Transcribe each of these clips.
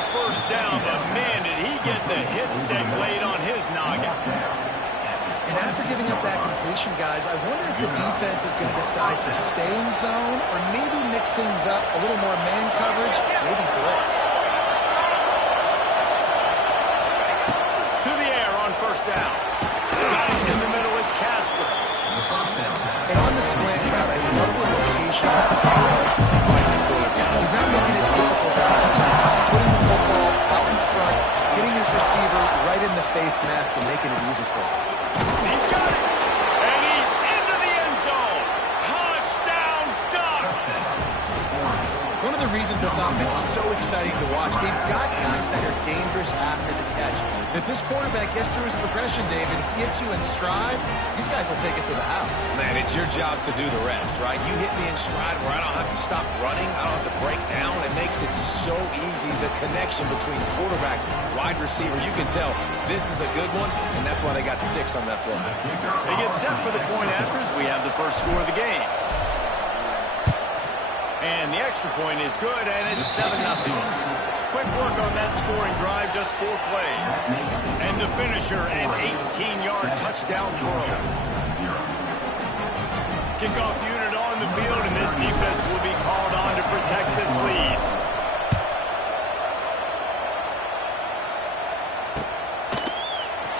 the first down, but man, did he get the hit stick laid on his noggin. And after giving up that completion, guys, I wonder if the defense is going to decide to stay in zone or maybe mix things up, a little more man coverage, maybe blitz. To the air on first down. Got it in the middle, it's Casper. And on the slant route, I love the location of the throw by the quarterback. He's not making it difficult on his receivers. He's putting the football out in front, hitting his receiver right in the face mask and making it easy for him. He's got it. And he's into the end zone. Touchdown, Ducks. One of the reasons this offense is so exciting to watch, they've got guys that are dangerous after the catch. If this quarterback gets through his progression, David, hits you in stride, these guys will take it to the house. Man, it's your job to do the rest, right? You hit me in stride where I don't have to stop running. I don't have to break down. It makes it so easy, the connection between quarterback, wide receiver. You can tell this is a good one, and that's why they got 6 on that play. They get set for the point afters. We have the first score of the game. And the extra point is good, and it's 7-0. Quick work on that scoring drive, just 4 plays. And the finisher, an 18-yard touchdown throw. Kickoff unit on the field, and this defense will be called on to protect this lead.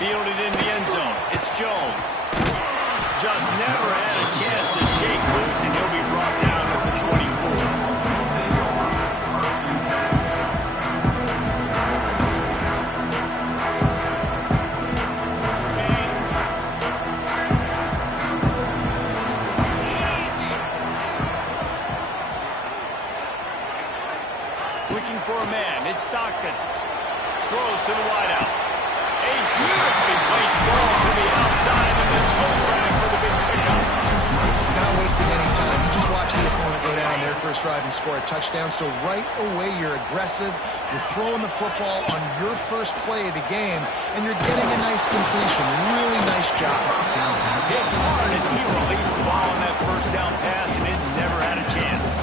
Fielded in the end zone. It's Jones. Just never had a chance to shake loose, and he'll be brought down at the 24. Looking for a man. It's Stockton. Throws to the wideout. A beautifully placed ball to the outside, and the toe drag for the big pickup. Not wasting any time. You just watch the opponent go down their first drive and score a touchdown. So right away, you're aggressive. You're throwing the football on your first play of the game, and you're getting a nice completion. Really nice job. Hit hard as he released the ball on that first down pass, and it never had a chance.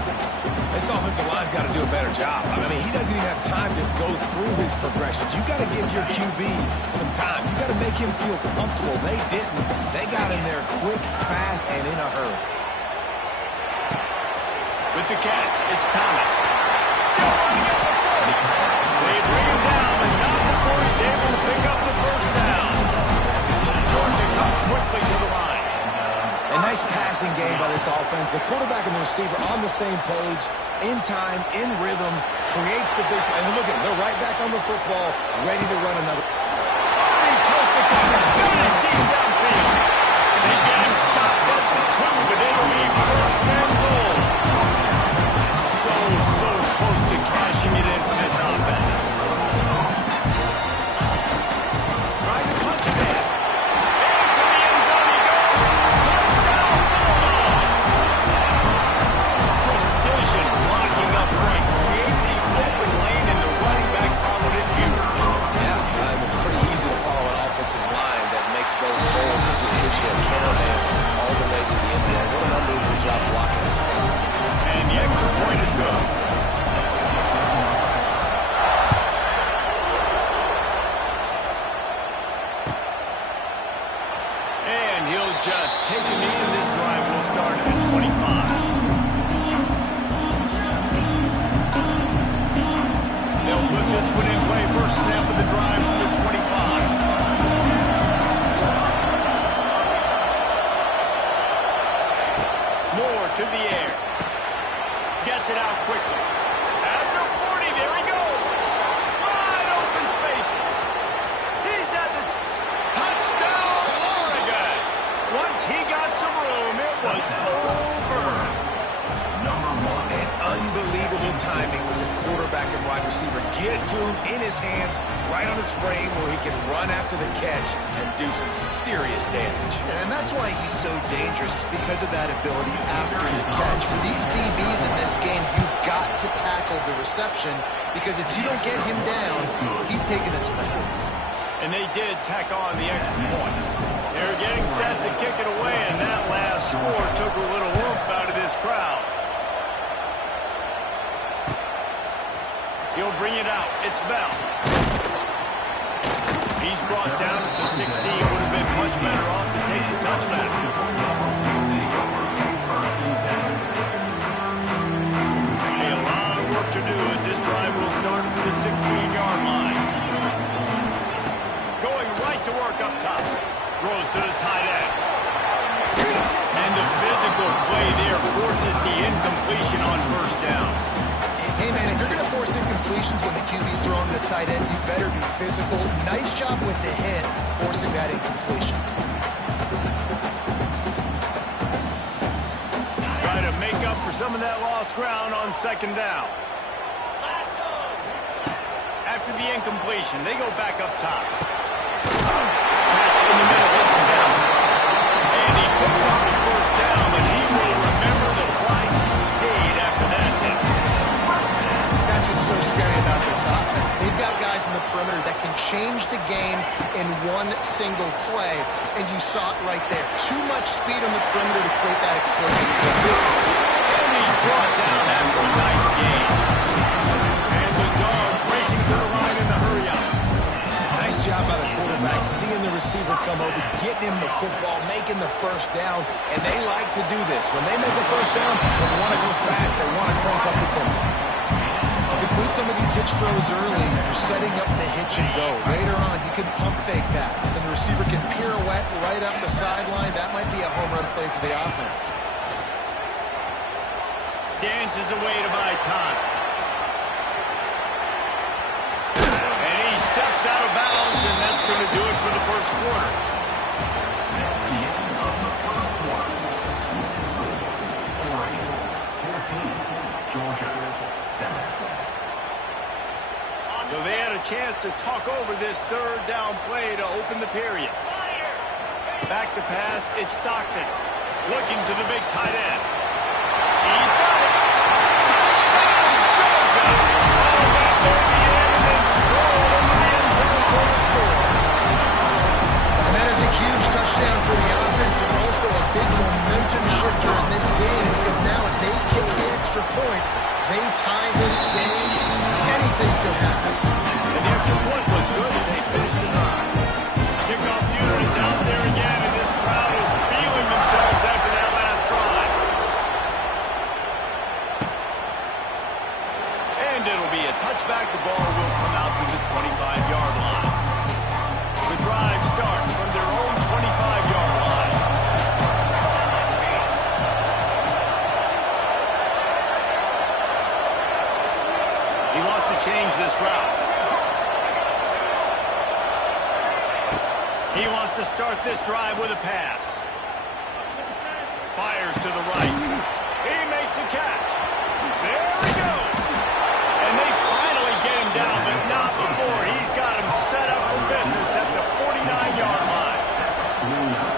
This offensive line's got to do a better job. I mean, he doesn't even have time to go through his progressions. You got to give your QB some time. You got to make him feel comfortable. They didn't. They got in there quick, fast, and in a hurry. With the catch, it's Thomas. Still running at the 40. They bring him down, and not before he's able to pick up the first down. Georgia comes quickly to the line. A nice passing game by this offense. The quarterback and the receiver on the same page, in time, in rhythm, creates the big play. And look at them, they're right back on the football, ready to run another. He toasted coverage, got it deep downfield. They get him stopped at the 2, but it'll be first and goal. So close to cashing it in for this offense. Trying to punch it in. Into the end zone he goes. Touchdown, Bulldogs. Precision blocking up front. Created the open lane, and the running back followed it beautifully. Yeah, it's pretty easy to follow an offensive line that makes those holes and just gives you a caravan all the way to the end zone. What an unbelievable job blocking up front. And the extra point is good. And he'll just take a knee, and this drive will start at the 25. They'll put this one in play. First snap of the drive from the 25. Moore to the air. Gets it out quickly. At the 40, there he goes. Wide open spaces. He's at the touchdown, Oregon. Once he got some room, it was over. And unbelievable timing with the quarterback and wide receiver. Get to him in his hands, right on his frame where he can run after the catch and do some serious damage. And that's why he's so dangerous, because of that ability after the catch. For these DBs in this game, you've got to tackle the reception, because if you don't get him down, he's taking it to the house. And they did tack on the extra point. They're getting set to kick it away, and that last score took a little oomph out of this crowd. He'll bring it out. It's Bell. He's brought down to the 16. Would have been much better off to take the touchback. A lot of work to do as this drive will start from the 16-yard line. Going right to work up top. Throws to the tight end. And the physical play there forces the incompletion on first down. Hey, man, if you're going to force incompletions when the QB's throwing to the tight end, you better be physical. Nice job with the hit, forcing that incompletion. Try to make up for some of that lost ground on second down. After the incompletion, they go back up top. Catch in the middle, it's down. And he picks up the first down, but he will remember the price paid after that hit. That's what's so scary about this offense. They've got guys in the perimeter that can change the game in one single play, and you saw it right there. Too much speed on the perimeter to create that explosive play. And he's brought down after a nice gain. And the Dogs racing to the line in the hurry-up. Nice job by the quarterback, seeing the receiver come over, getting him the football, making the first down, and they like to do this. When they make a first down, they want to go fast, they want to crank up the tempo. Complete some of these hitch throws early, you're setting up the hitch and go. Later on, you can pump fake that. Then the receiver can pirouette right up the sideline. That might be a home run play for the offense. Dances away to buy time. And he steps out of bounds, and that's going to do it for the first quarter. So they had a chance to talk over this third down play to open the period. Back to pass, it's Stockton. Looking to the big tight end. He's got it. Touchdown, Georgia. Oh, that baby in and then strolled into the end zone for the score. And that is a huge touchdown for the offense and also a big momentum shifter in this game because now if they kick the extra point, they tie this game, anything could happen. And the extra point was good as they finished the drive. Kickoff unit is out there again, and this crowd is feeling themselves after that last drive. And it'll be a touchback. The ball will come out to the 25-yard line. The drive starts from their own 25-yard line. He wants to change this route. He wants to start this drive with a pass. Fires to the right. He makes a catch. There he goes. And they finally get him down, but not before he's got him set up for business at the 49-yard line.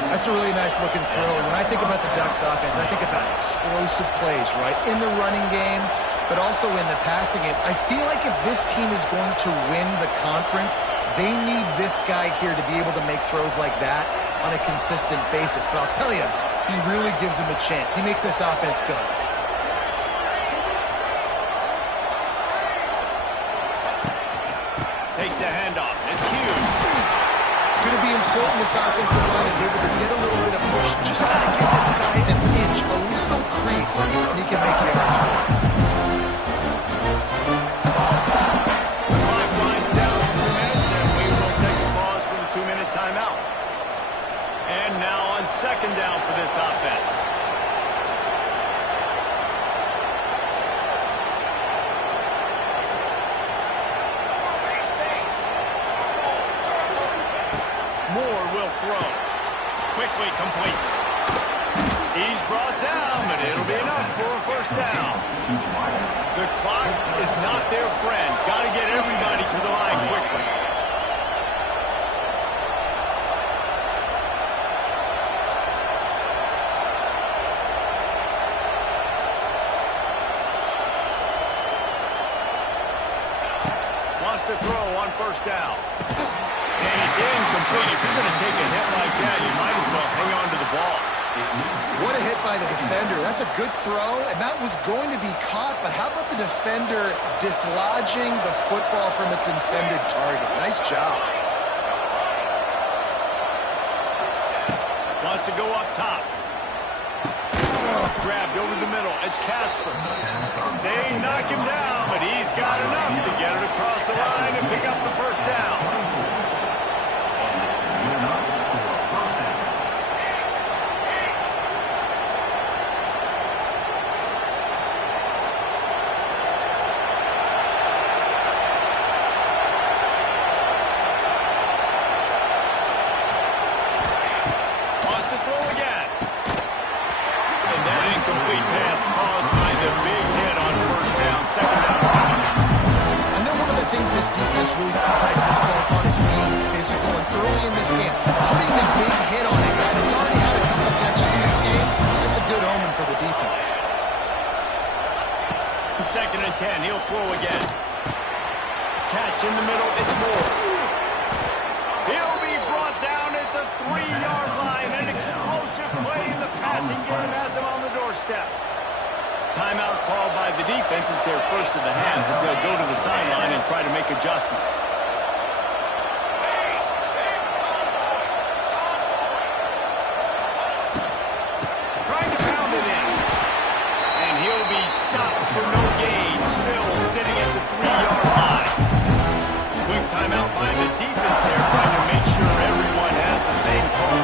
That's a really nice looking throw. When I think about the Ducks offense, I think about explosive plays, right? In the running game, but also in the passing game. I feel like if this team is going to win the conference, they need this guy here to be able to make throws like that on a consistent basis. But I'll tell you, he really gives him a chance. He makes this offense go. Takes a handoff. It's huge. It's going to be important this offensive line is able to get a little bit of push. Just got to give this guy an inch, a little crease, and he can make yards for it. Second down for this offense. Moore will throw. Quickly complete. He's brought down, but it'll be enough for a first down. The clock is not their friend. Got to get everybody to the line quickly. To throw on first down. And it's incomplete. If you're going to take a hit like that, you might as well hang on to the ball. What a hit by the defender. That's That's a good throw, and that was going to be caught, but how about the defender dislodging the football from its intended target? Nice job. Wants to go up top. Grabbed over the middle. It's Casper. They knock him down, but he's got enough to get it across the line and pick up the first down. Defense really prides themselves on is being physical, and early in this game, putting a big hit on a guy that's already had a couple catches in this game, that's a good omen for the defense. 2nd and 10, he'll throw again. Catch in the middle, it's Moore. He'll be brought down at the 3-yard line. An explosive play in the passing game has him on the doorstep. Timeout called by the defense. It's their first of the half as they'll go to the sideline and try to make adjustments. Trying to pound it in. And he'll be stopped for no gain. Still sitting at the 3-yard line. Quick timeout by the defense there, trying to make sure everyone has the same call.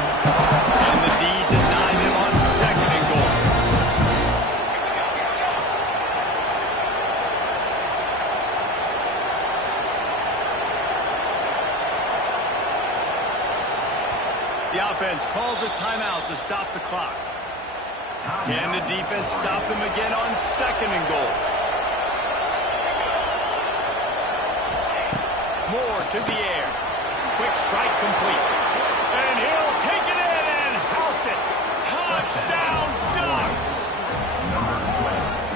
And the D denied him on 2nd and goal. The offense calls a timeout to stop the clock. Can the defense stop them again on 2nd and goal? Moore to the air. Quick strike complete. And he'll take it in and house it. Touchdown, Ducks!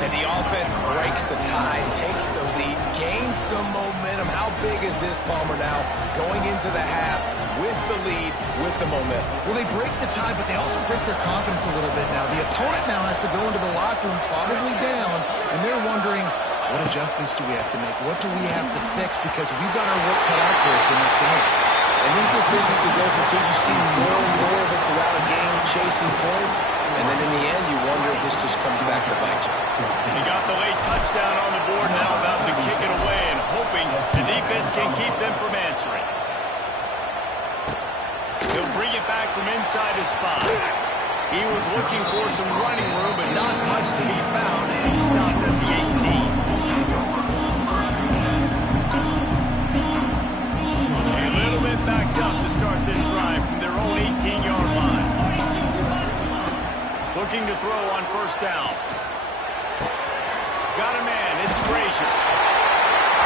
And the offense breaks the tie, takes the lead, gains some momentum. How big is this, Palmer, now? Going into the half with the lead, with the momentum. Well, they break the tie, but they also break their confidence a little bit now. The opponent now has to go into the locker room probably down, and they're wondering, what adjustments do we have to make? What do we have to fix? Because we've got our work cut out for us in this game. And these decisions to go for 2, you see more and more of it throughout a game, chasing points. And then in the end, you wonder if this just comes back to bite you. He got the late touchdown on the board, now about to kick it away and hoping the defense can keep them from answering. He'll bring it back from inside his 5. He was looking for some running room, but not much to be found as he stopped at the 18. A little bit backed up to start this drive from their own 18-yard line. Looking to throw on 1st down. Got a man, it's Frazier.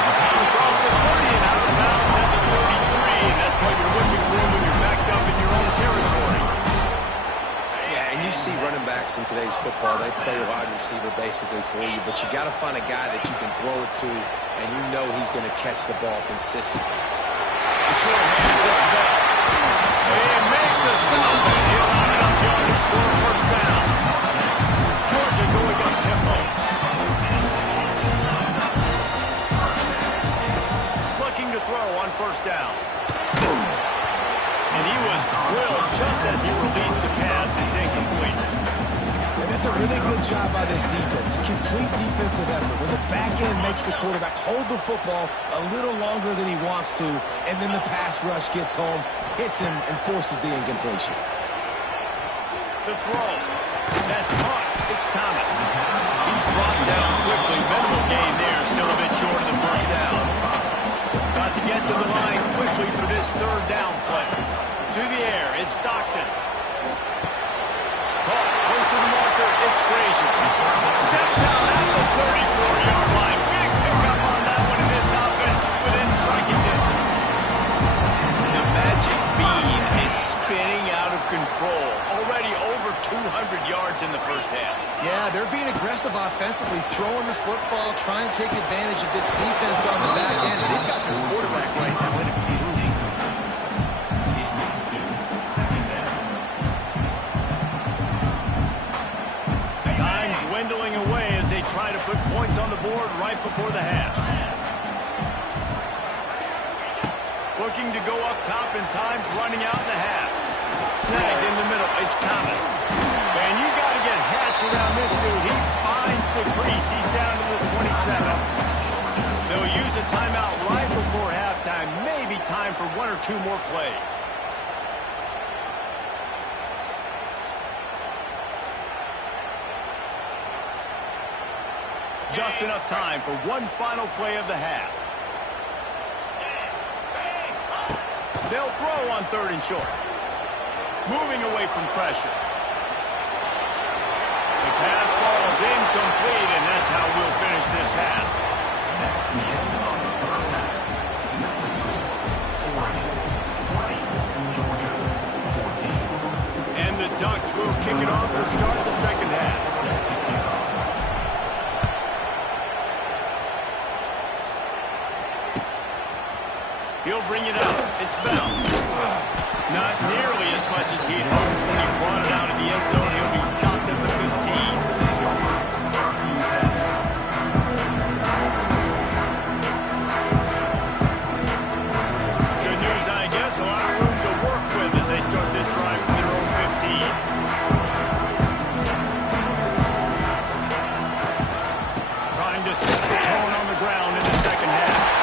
Across the 30 and out of bounds at the 33, and that's what you're looking for when you're backed up in your own territory. Yeah, and you see running backs in today's football, they play wide receiver basically for you, but you got to find a guy that you can throw it to, and you know he's going to catch the ball consistently. The short hands, it's Bell. And make the stop, and he'll have enough yardage for a 1st down. Georgia going up tempo. Looking to throw on 1st down. And he was drilled just as he released the pass. It's incomplete. And that's a really good job by this defense. A complete defensive effort. When the back end makes the quarterback hold the football a little longer than he wants to, and then the pass rush gets home, hits him, and forces the incompletion. The throw. That's caught. It's Thomas. He's dropped down quickly. Minimal gain there. Still a bit short of the 1st down. Got to get to the line quickly for this 3rd down play. To the air. It's Stockton. Caught. Close to the marker. It's Frazier. Steps down at the 34-yard line. Big pickup on that one in this offense within striking distance. The magic beam is spinning out of control. Already over 200 yards in the 1st half. Yeah, they're being aggressive offensively, throwing the football, trying to take advantage of this defense on the back end. They've got their quarterback right now in a groove. Time try to put points on the board right before the half. Looking to go up top, and time's running out in the half. Snagged in the middle. It's Thomas. Man, you got to get hats around this dude. He finds the crease. He's down to the 27. They'll use a timeout right before halftime. Maybe time for one or two more plays. Just enough time for one final play of the half. They'll throw on 3rd and short. Moving away from pressure. The pass falls incomplete, and that's how we'll finish this half. And the Ducks will kick it off to start the second half. He'll bring it out. It's Bell. Not nearly as much as he'd hoped when he brought it out of the end zone. He'll be stopped at the 15. Good news, I guess. A lot of room to work with as they start this drive from their own 15. Trying to set the tone on the ground in the second half.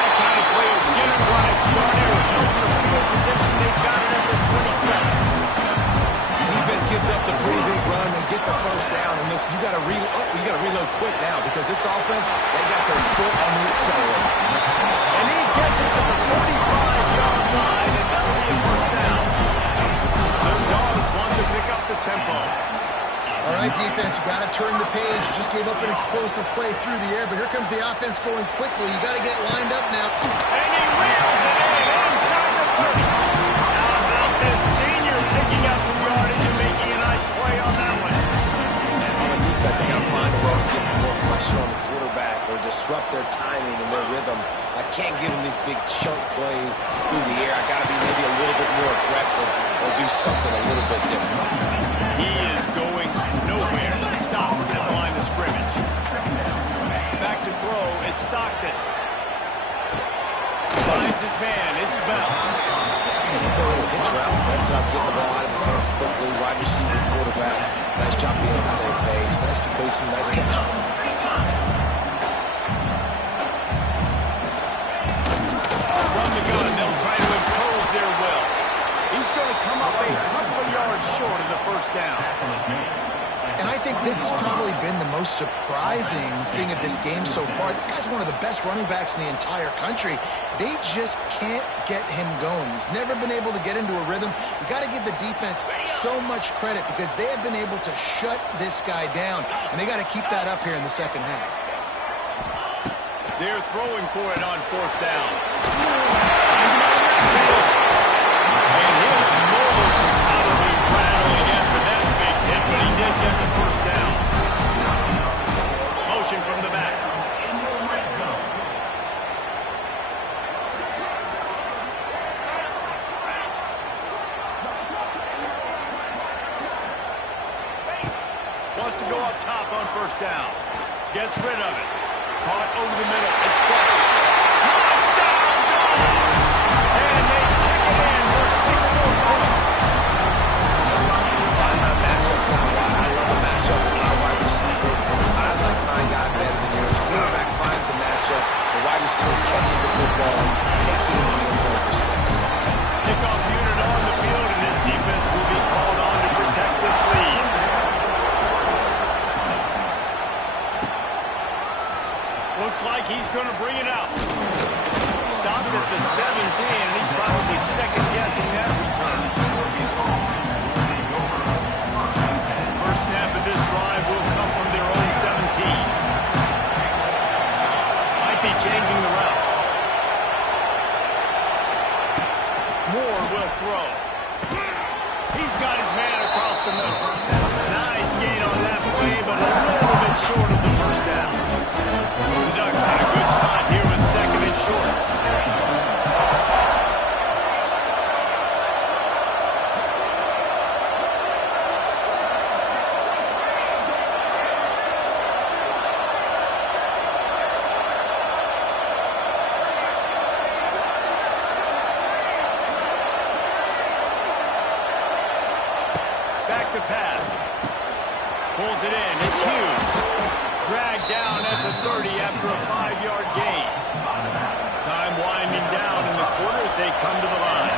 That kind of play will get a drive started or help the field position. They've got it at the 27. Defense gives up the pretty big run. They get the first down, and this you got to reload quick now because this offense, they got their foot on the accelerator. And he gets it to the 45-yard line, and that'll be a first down. The Dogs want to pick up the tempo. All right, defense, you got to turn the page. You just gave up an explosive play through the air, but here comes the offense going quickly. You got to get lined up now. And he wheels it in inside the 30. How about this senior picking up some yardage and making a nice play on that one? And on the defense, they got to find a way to get some more pressure on the quarterback or disrupt their timing and their rhythm. I can't give them these big chunk plays through the air. I got to be maybe a little bit more aggressive or do something a little bit different. He is going nowhere. Stop at the line of scrimmage. Back to throw. It's Stockton. Finds his man. It's Bell. He threw a little hitch route. Nice job getting the ball out of his hands quickly. Wide receiver, quarterback. Nice job being on the same page. Nice completion. Nice catch. From the gun, they'll try to impose their will. He's going to come up a couple of yards short of the first down. And I think this has probably been the most surprising thing of this game so far. This guy's one of the best running backs in the entire country. They just can't get him going. He's never been able to get into a rhythm. You got to give the defense so much credit because they have been able to shut this guy down, and they got to keep that up here in the second half. They're throwing for it on 4th down. And his motor should probably rattling after that big hit, but he did get the first down. Motion from the back. Wants to go up top on 1st down. Gets rid of it. Caught over the middle. It's blocked. Touchdown, Dogs! And they take it in for 6 more points. Find my matchups out wide. I love the matchup with my wide receiver. I like my guy better than yours. Quarterback finds the matchup. The wide receiver catches the football, takes it into the end zone for 6. Kickoff unit on the field, and this defense will be called on to protect this lead. Looks like he's going to bring it out. Stopped at the 17, and he's probably second-guessing that return. First snap of this drive will come from their own 17. Might be changing the route. Moore will throw. He's got his man across the middle. Nice gain on that play, but a little bit short of the first down. The Ducks in a good spot here with 2nd and short. Back to pass. Pulls it in. It's Hughes. Dragged down at the 30 after a 5-yard gain. Time winding down in the quarter as they come to the line.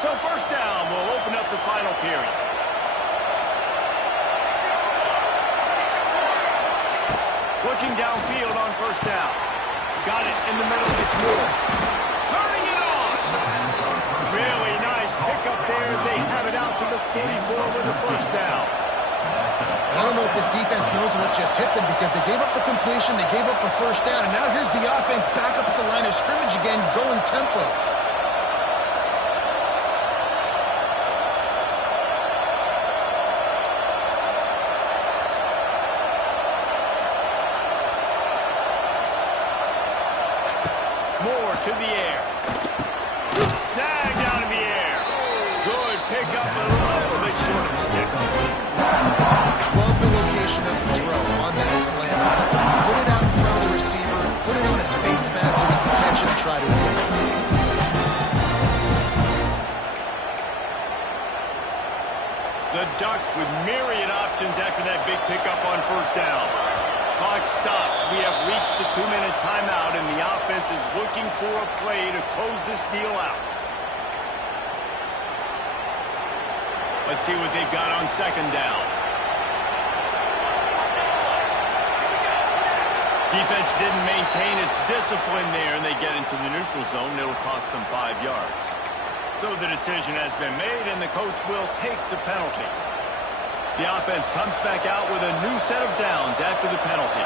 So first down will open up the final period. Looking downfield on first down. Got it in the middle. It's Moore. Turning it on. Really nice pickup there as they have it out to the 44 with the first down. I don't know if this defense knows what just hit them because they gave up the completion, they gave up a first down, and now here's the offense back up at the line of scrimmage again, going tempo. Moore to the air. Snag down in the air. Good pickup, a little bit short of the sticks. Love the location of the throw on that slant box. Put it out in front of the receiver, put it on his face mask so he can catch it and try to win it. The Ducks with myriad options after that big pickup on first down. Clock stops. We have reached the 2-minute timeout, and the offense is looking for a play to close this deal out. Let's see what they've got on second down. Defense didn't maintain its discipline there, and they get into the neutral zone. It'll cost them 5 yards. So the decision has been made, and the coach will take the penalty. The offense comes back out with a new set of downs after the penalty.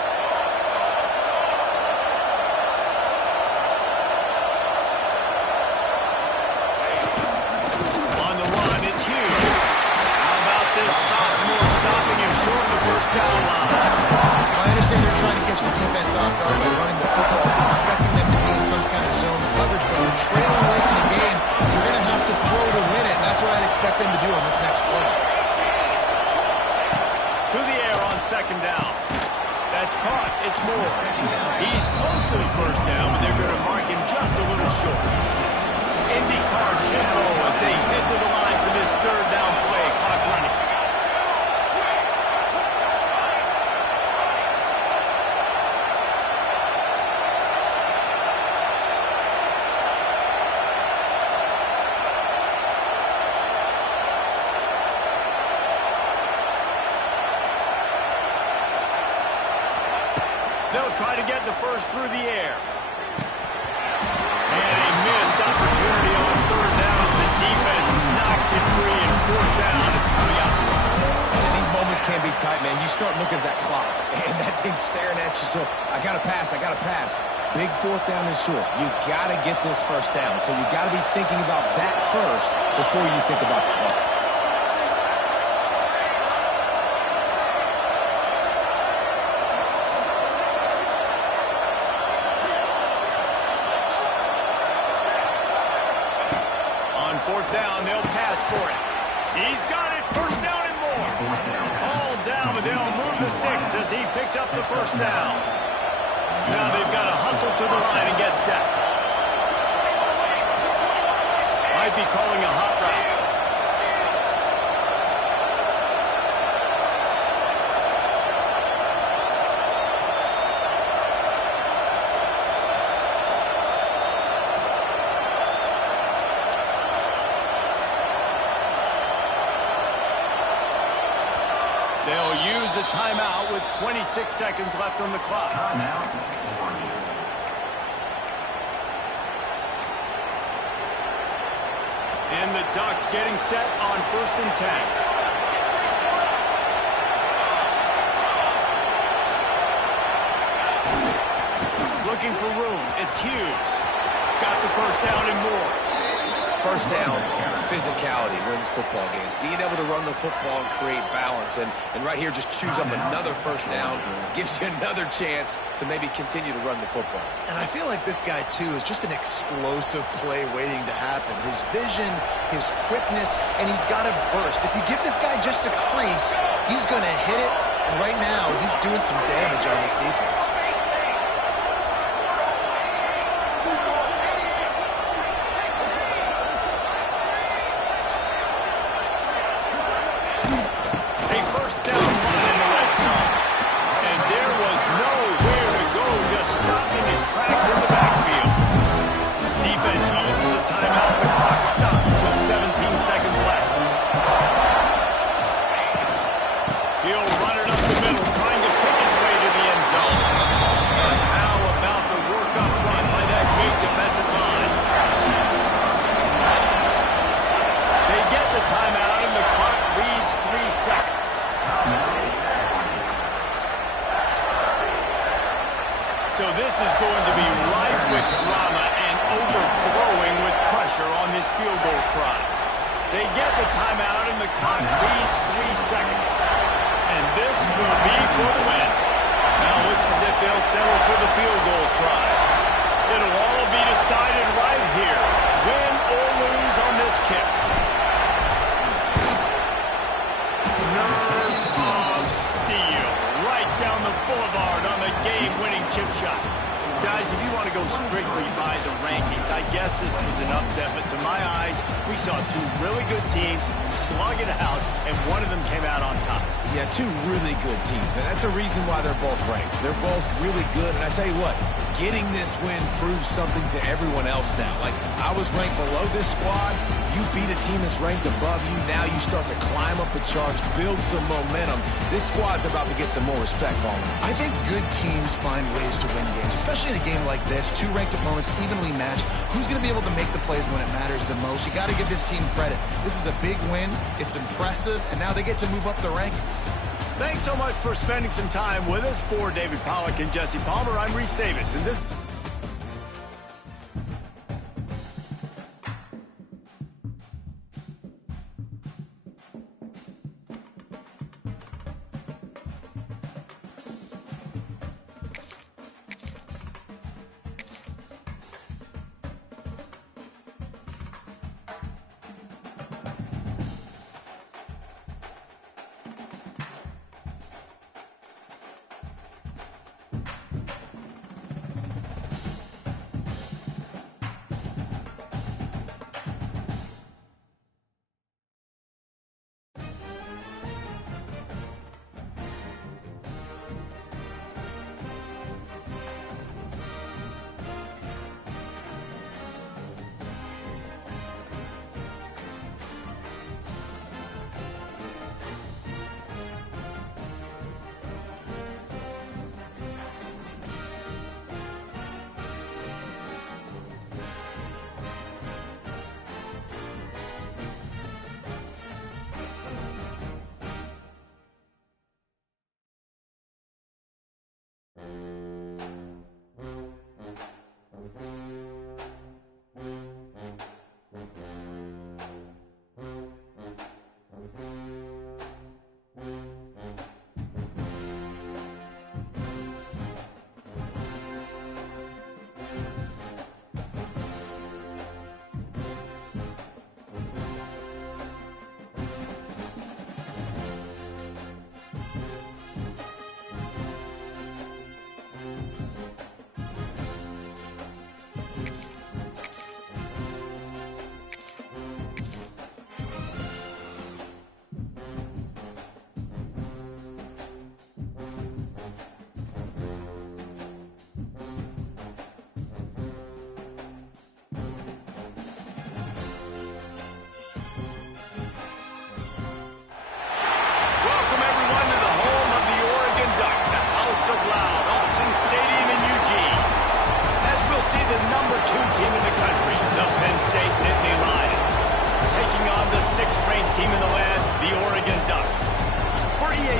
On the run, it's Hughes. How about this sophomore stopping him short of the first down line? I understand they're trying to catch the defense off guard by running the football, expecting them to be in some kind of zone coverage, but you're trailing late in the game. You're going to have to throw to win it, and that's what I'd expect them to do on this next play. To the air on second down. That's caught. It's Moore. He's close to the first down, but they're going to mark him just a little short. IndyCar tempo as they head to the line for this third down play. Clock running. They'll try to get the first through the air. And a missed opportunity on third down as the defense knocks it free, and fourth down is coming up. And these moments can be tight, man. You start looking at that clock, and that thing's staring at you. So I got to pass. Big fourth down and short. You got to get this first down. So you got to be thinking about that first before you think about the clock. Fourth down, they'll pass for it. He's got it. First down and more. All down, but they'll move the sticks as he picks up the first down. Now they've got to hustle to the line and get set. Might be calling a hot route. They'll use a timeout with 26 seconds left on the clock. And the Ducks getting set on 1st and 10. Looking for room. It's Hughes. Got the first down and more. first down, physicality wins football games. Being able to run the football and create balance. And right here, just choose up another first down. Gives you another chance to maybe continue to run the football. And I feel like this guy, too, is just an explosive play waiting to happen. His vision, his quickness, and he's got a burst. If you give this guy just a crease, he's going to hit it. And right now, he's doing some damage on this defense. So this is going to be rife with drama and overflowing with pressure on this field goal try. They get the timeout and the clock reads 3 seconds. And this will be for the win. Now it looks as if they'll settle for the field goal try. It'll all be decided right here. Win or lose on this kick. Nerves of steel. Right down the boulevard on the game-winning chip shot. Guys, if you want to go strictly by the rankings, I guess this was an upset, but to my eyes, we saw two really good teams slug it out, and one of them came out on top. Yeah, two really good teams, man. That's a reason why they're both ranked. They're both really good, and I tell you what, getting this win proves something to everyone else now. Like, I was ranked below this squad. You beat a team that's ranked above you. Now you start to climb up the charts, build some momentum. This squad's about to get some more respect, Ballman. I think good teams find ways to win games, especially in a game like this. Two ranked opponents evenly matched. Who's going to be able to make the plays when it matters the most? You got to give this team credit. This is a big win. It's impressive, and now they get to move up the rankings. Thanks so much for spending some time with us. For David Pollack and Jesse Palmer, I'm Reese Davis, and this...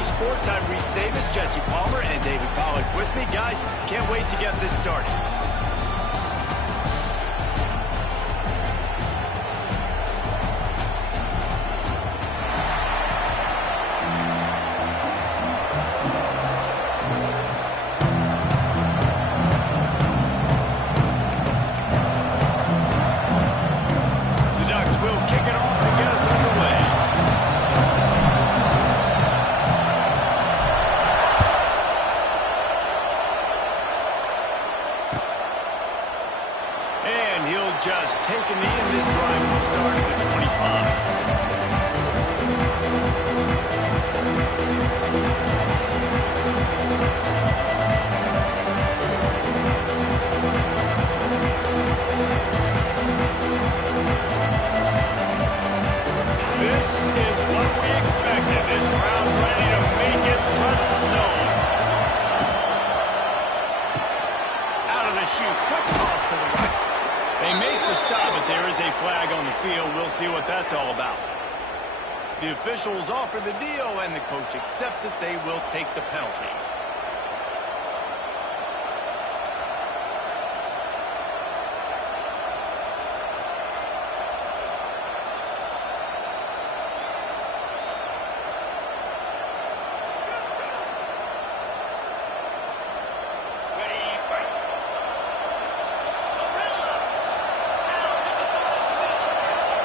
Sports, I'm Reese Davis, Jesse Palmer, and David Pollack with me. Guys, can't wait to get this started. And he'll just take a knee, and this drive will start at the 25. This is what we expected. This crowd ready to make its presence known. Out of the chute, quick toss to the right. They make the stop, but there is a flag on the field. We'll see what that's all about. The officials offer the deal, and the coach accepts it. They will take the penalty.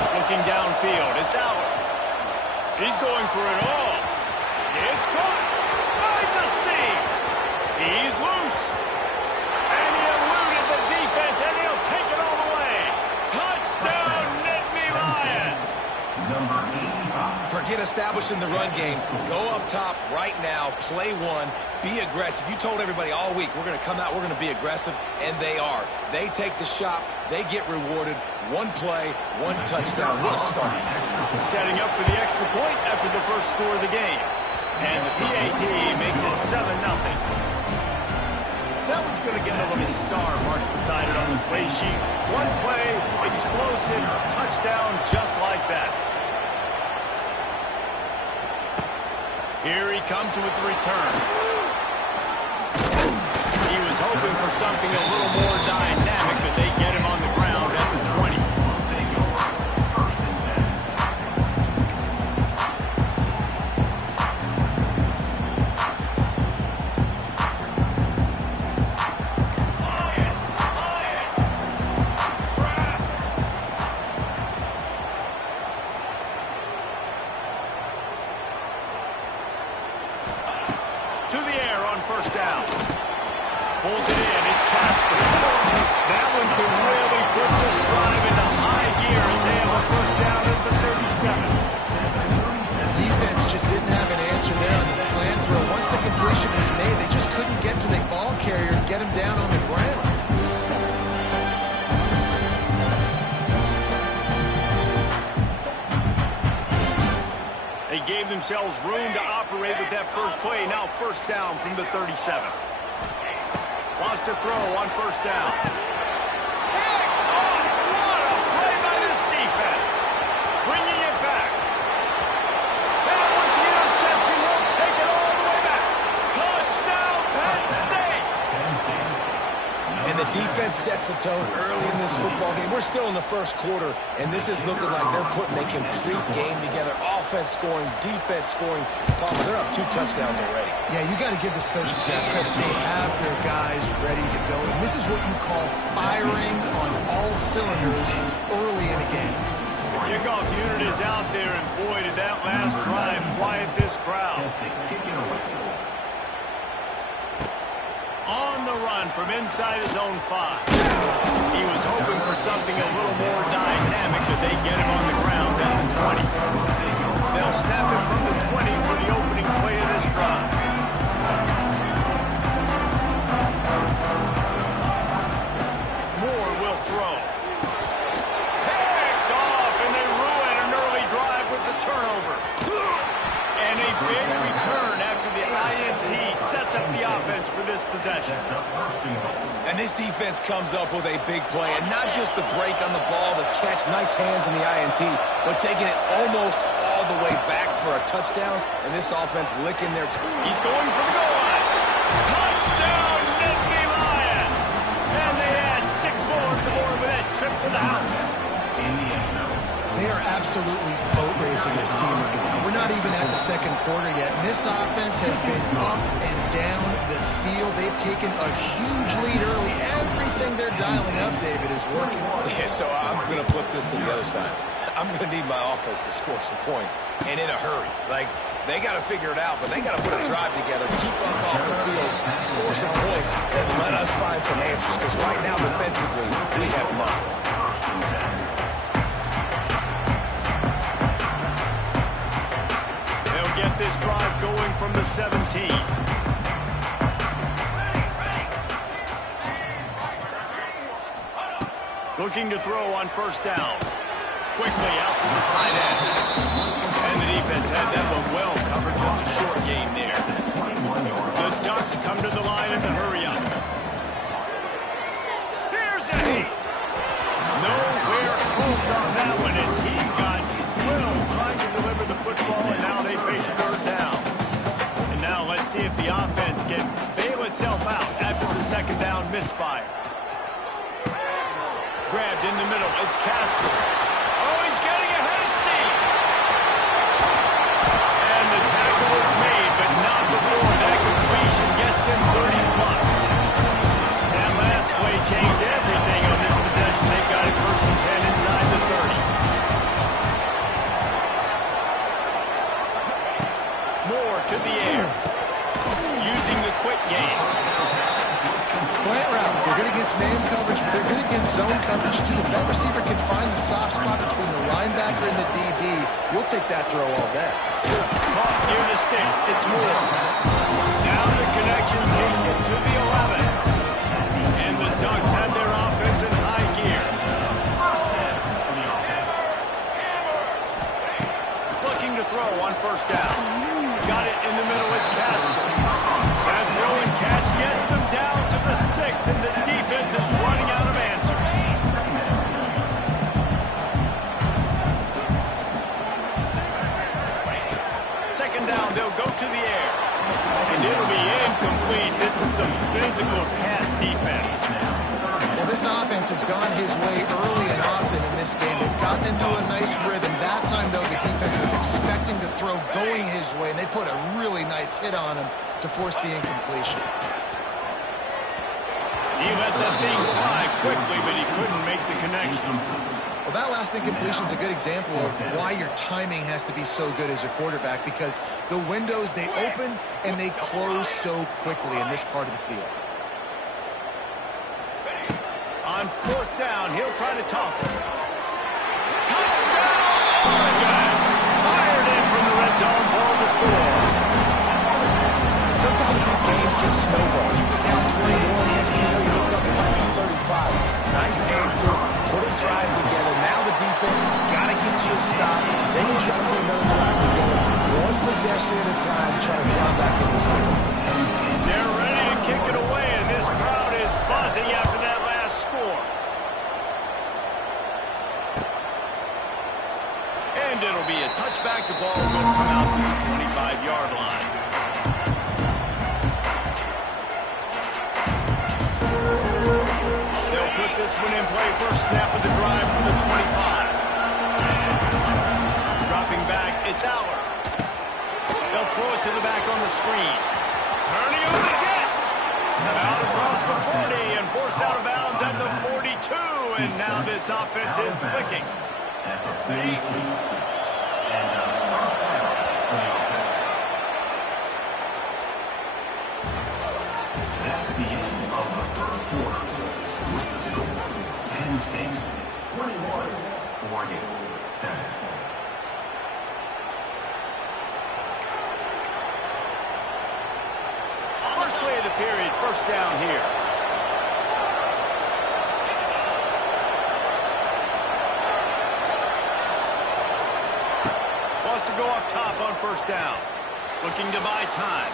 Looking downfield, it's Howard. He's going for it all. It's caught. Finds a seam. He's loose. And he eluded the defense, and he'll take it all the way. Touchdown, Nittany Lions. Forget establishing the run game. Go up top right now. Play one. Be aggressive. You told everybody all week, we're going to come out, we're going to be aggressive, and they are. They take the shot. They get rewarded. One play, one touchdown. What a start. Setting up for the extra point after the first score of the game. And the PAT makes it 7-0. That one's going to get a little star mark beside it on the play sheet. One play, explosive, touchdown just like that. Here he comes with the return. He was hoping for something a little more dynamic, but they get him on the ground at the 20. To the air on first down. Pulls it in. It's Casper. That one can really put this drive into high gear as they have a first down at the 37. Defense just didn't have an answer there on the slant throw. Once the completion was made, they just couldn't get to the ball carrier and get him down on the ground. They gave themselves room to operate with that first play. Now first down from the 37. Wants to throw on first down. Picked off! What a play by this defense. Bringing it back. And with the interception, he'll take it all the way back. Touchdown, Penn State! And the defense sets the tone early in this football game. We're still in the first quarter, and this is looking like they're putting a complete game together. Offense scoring, defense scoring. Palmer, they're up 2 touchdowns already. Yeah, you got to give this coaching staff credit. They have their guys ready to go. And this is what you call firing on all cylinders early in a game. The kickoff unit is out there, and boy, did that last drive quiet this crowd. On the run from inside his own 5. He was hoping for something a little more dynamic, but they get him on the ground at the 20. They'll snap it from the 20 for the opening play of this drive. Moore will throw. Picked off, and they ruin an early drive with the turnover. And a big return after the INT sets up the offense for this possession. And this defense comes up with a big play, and not just the break on the ball, the catch, nice hands in the INT, but taking it almost all the way back for a touchdown, and this offense licking their... He's going for the goal line. Touchdown, Nittany Lions! And they add 6 more to the board with that trip to the house. They are absolutely boat racing this team right now. We're not even at the second quarter yet. And this offense has been up and down the field. They've taken a huge lead early. Everything they're dialing up, David, is working. Yeah, so I'm going to flip this to the other side. I'm going to need my offense to score some points, and in a hurry. Like, They got to figure it out, but they got to put a drive together, keep us off the field, score some points, and let us find some answers, because right now, defensively, we have none. They'll get this drive going from the 17. Looking to throw on first down. Quickly out to the tight end. And the defense had that one well covered, just a short gain there. The Ducks come to the line in the hurry up. Here's a hit. Nowhere close on that one as he got drilled trying to deliver the football, and now they face third down. And now let's see if the offense can bail itself out after the second down misfire. Grabbed in the middle. It's Casper. Oh, he's getting ahead of steam. And the tackle is made, but not before that completion gets them 30-plus. That last play changed everything on this possession. They've got it 1st and 10 inside the 30. Moore to the air. Using the quick game. Slant routes, they're good against man coverage, but they're good against zone coverage too. If that receiver can find the soft spot between the linebacker and the DB, you'll take that throw all day. Caught near the sticks. It's Moore. Now the connection takes it to the 11. And the Ducks have their offense in high gear. Looking to throw on first down. Got it in the middle. It's Casper. That throw and catch gets them down to the 6, and the defense is running out of answers. Second down, they'll go to the air. And it'll be incomplete. This is some physical pass defense. Well, this offense has gone his way early and often in this game. They've gotten into a nice rhythm. That time, though, the defense was expecting the throw going his way, and they put a really nice hit on him to force the incompletion. He let that thing fly quickly, but he couldn't make the connection. Well, that last incompletion is a good example of why your timing has to be so good as a quarterback, because the windows, they open and they close so quickly in this part of the field. On fourth down, he'll try to toss it. Touchdown, Oregon! Fired in from the red zone for the score. Sometimes these games can snowball. You get down 21, next thing you know, you look up, it might be 35. Nice answer, put a drive together. Now the defense has got to get you a stop. Then you try to put another drive together. One possession at a time, trying to climb back in this football game. They're ready to kick it away, and this crowd is buzzing after that last score. And it'll be a touchback. The ball will come out to the 25-yard line. They'll put this one in play. First snap of the drive from the 25. Dropping back, it's Aller. They'll throw it to the back on the screen. Turning on the Jets. Out across the 40 and forced out of bounds at the 42. And now this offense is clicking. At the 32. And first down for the offense. That's the end of the first quarter. With the score, Penn State 21, Oregon 7. First play of the period, first down here. Wants to go up top on first down. Looking to buy time.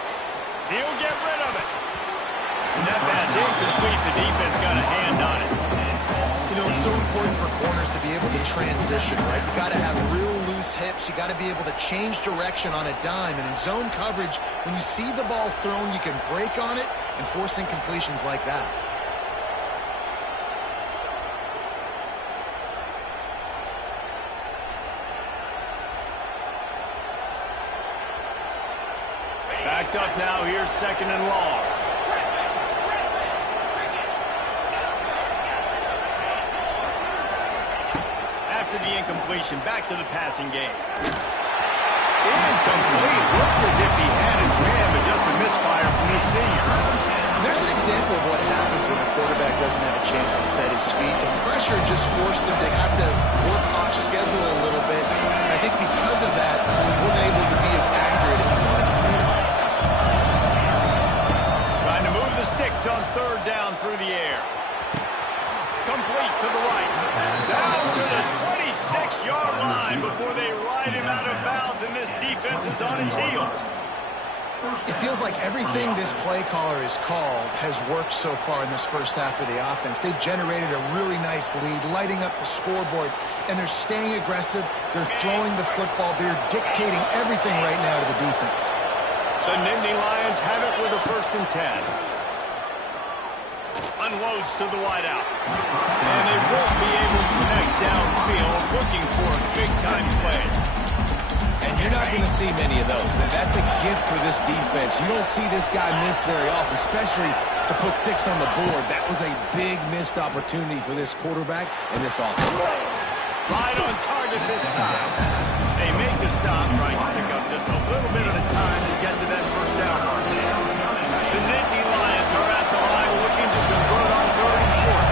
He'll get rid of it. And that pass incomplete. The defense got a hand on it. You know, it's so important for corners to be able to transition, right? You got to have real loose hips. You got to be able to change direction on a dime. And in zone coverage, when you see the ball thrown, you can break on it and force incompletions like that. Backed up now. Here's second and long. After the incompletion, back to the passing game. Incomplete. Looked as if he had his man, but just a misfire from this senior. There's an example of what happens when a quarterback doesn't have a chance to set his feet. The pressure just forced him to have to work off schedule a little bit. And I think because of that, he wasn't able to be as accurate as he wanted to be. Trying to move the sticks on third down through the air. Complete to the right. Down to the 26-yard line before they ride him out of bounds, and this defense is on its heels. It feels like everything this play caller has called has worked so far in this first half for the offense. They've generated a really nice lead, lighting up the scoreboard, and they're staying aggressive. They're throwing the football. They're dictating everything right now to the defense. The Nittany Lions have it with a 1st and 10. Unloads to the wideout. And they won't be able to connect downfield, looking for a big-time play. And you're not going to see many of those. That's a gift for this defense. You don't see this guy miss very often, especially to put 6 on the board. That was a big missed opportunity for this quarterback and this offense. Right on target this time. They make the stop, trying to pick up just a little bit at a time to get to that first down mark. The Nittany Lions are at the line looking to convert on 3rd and short.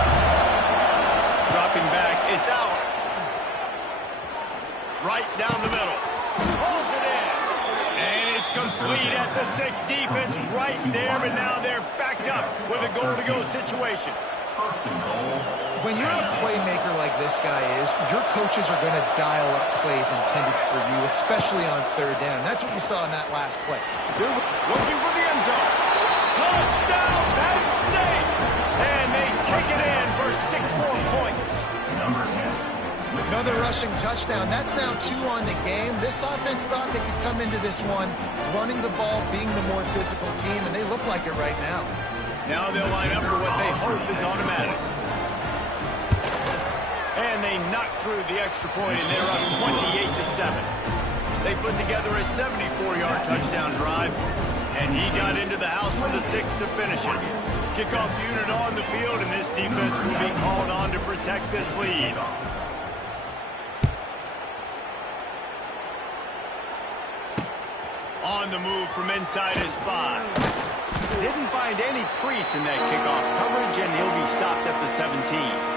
Dropping back, it's out. Right down the middle. Pulls it in. And it's complete at the 6. Defense right there, but now they're backed up with a goal-to-go situation. When you're a playmaker like this guy is, your coaches are going to dial up plays intended for you, especially on 3rd down. That's what you saw in that last play. They're looking for the end zone. Touchdown, Penn State! And they take it in for 6 more points. Another rushing touchdown. That's now 2 on the game. This offense thought they could come into this one running the ball, being the more physical team, and they look like it right now. Now they'll line up for what they hope is automatic. And they knock through the extra point, and they're up 28-7. They put together a 74-yard touchdown drive, and he got into the house for the 6 to finish it. Kickoff unit on the field, and this defense will be called on to protect this lead. On the move from inside his 5. Didn't find any crease in that kickoff coverage, and he'll be stopped at the 17.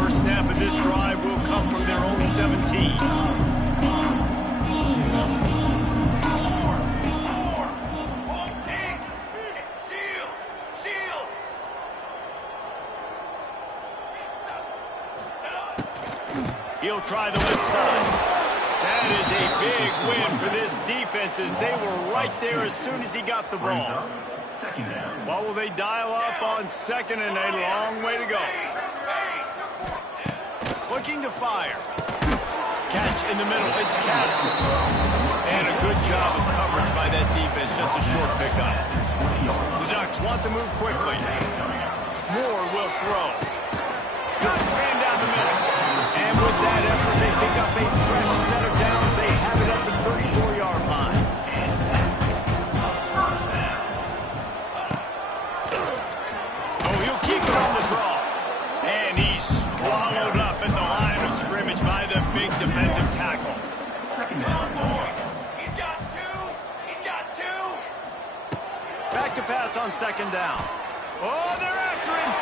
First snap of this drive will come from their own 17. He'll try the left side. That is a big win for this defense as they were right there as soon as he got the ball. What will they dial up on 2nd and a long way to go? Looking to fire. Catch in the middle. It's Casper. And a good job of coverage by that defense. Just a short pickup. The Ducks want to move quickly. Moore will throw. Good span down the middle. And with that effort, they pick up a fresh set of downs. They have it at the 34-yard line. Oh, he'll keep it on the draw. And he's swallowed up at the line of scrimmage by the big defensive tackle. He's got 2. He's got 2. Back to pass on 2nd down. Oh, they're after him.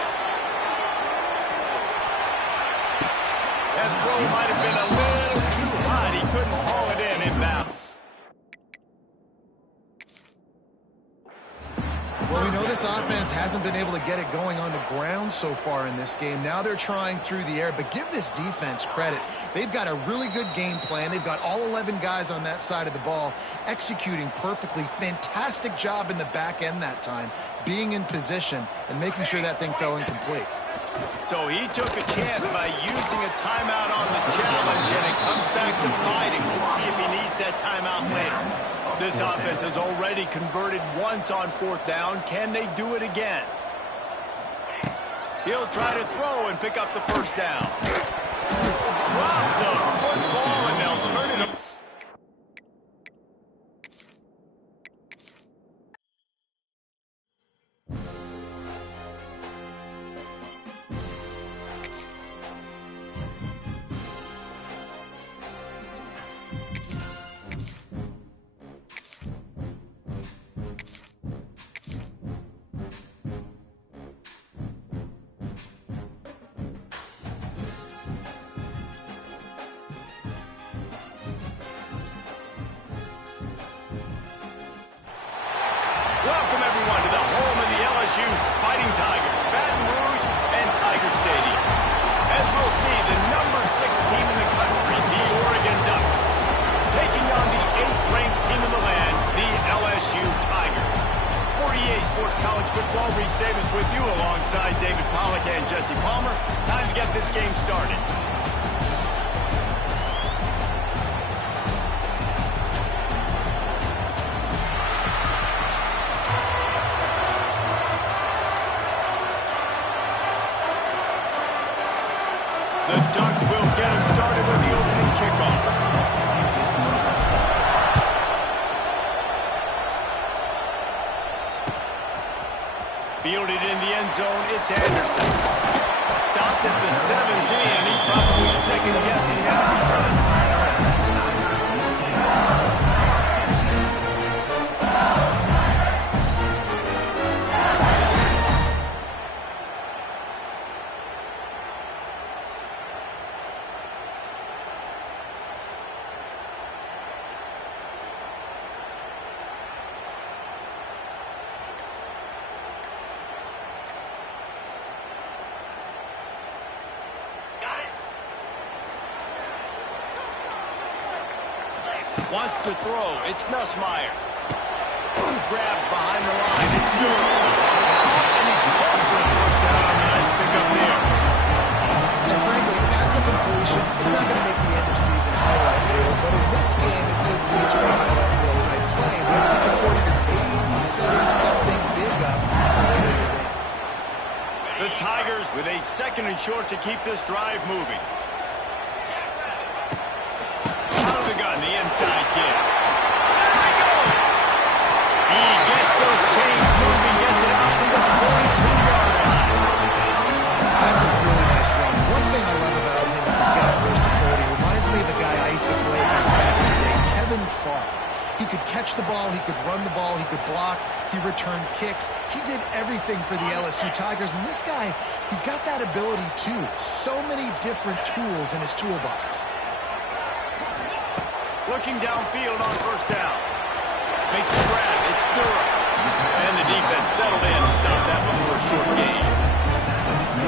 That throw might have been a little too hot. He couldn't haul it in inbounds. Well, we know this offense hasn't been able to get it going on the ground so far in this game. Now they're trying through the air, but give this defense credit. They've got a really good game plan. They've got all 11 guys on that side of the ball executing perfectly. Fantastic job in the back end that time, being in position and making sure that thing fell incomplete. So he took a chance by using a timeout on the challenge, and it comes back to biting. We'll see if he needs that timeout later. This offense has already converted once on 4th down. Can they do it again? He'll try to throw and pick up the 1st down. Drop the football, and they'll turn it up. Welcome, everyone, to the home of the LSU Fighting Tigers, Baton Rouge and Tiger Stadium. As we'll see, the number 6 team in the country, the Oregon Ducks, taking on the 8th-ranked team in the land, the LSU Tigers. For EA Sports College Football, Reese Davis with you alongside David Pollack and Jesse Palmer. Time to get this game started. The Ducks will get us started with the opening kickoff. Fielded in the end zone, it's Anderson. Stopped at the 17, and he's probably second-guessing that return. Wants to throw. It's Nussmeier. Grabbed behind the line. It's Newell. And he's close to a first down on the nice pickup there. And frankly, if that's a completion, it's not going to make the end-of-season highlight reel, but in this game, it could lead to a highlight reel type play. And the offensive coordinator may be setting something big up for later today. The Tigers with a 2nd and short to keep this drive moving. The gun, the inside give. Here he goes. He gets those chains moving, gets it out to the 42-yard line. That's a really nice run. One thing I love about him is he's got versatility. Reminds me of a guy I used to play against back in the day, Kevin Falk. He could catch the ball, he could run the ball, he could block, he returned kicks. He did everything for the LSU Tigers, and this guy, he's got that ability too. So many different tools in his toolbox. Looking downfield on first down. Makes the grab. It's Durham. And the defense settled in to stop that before a short gain.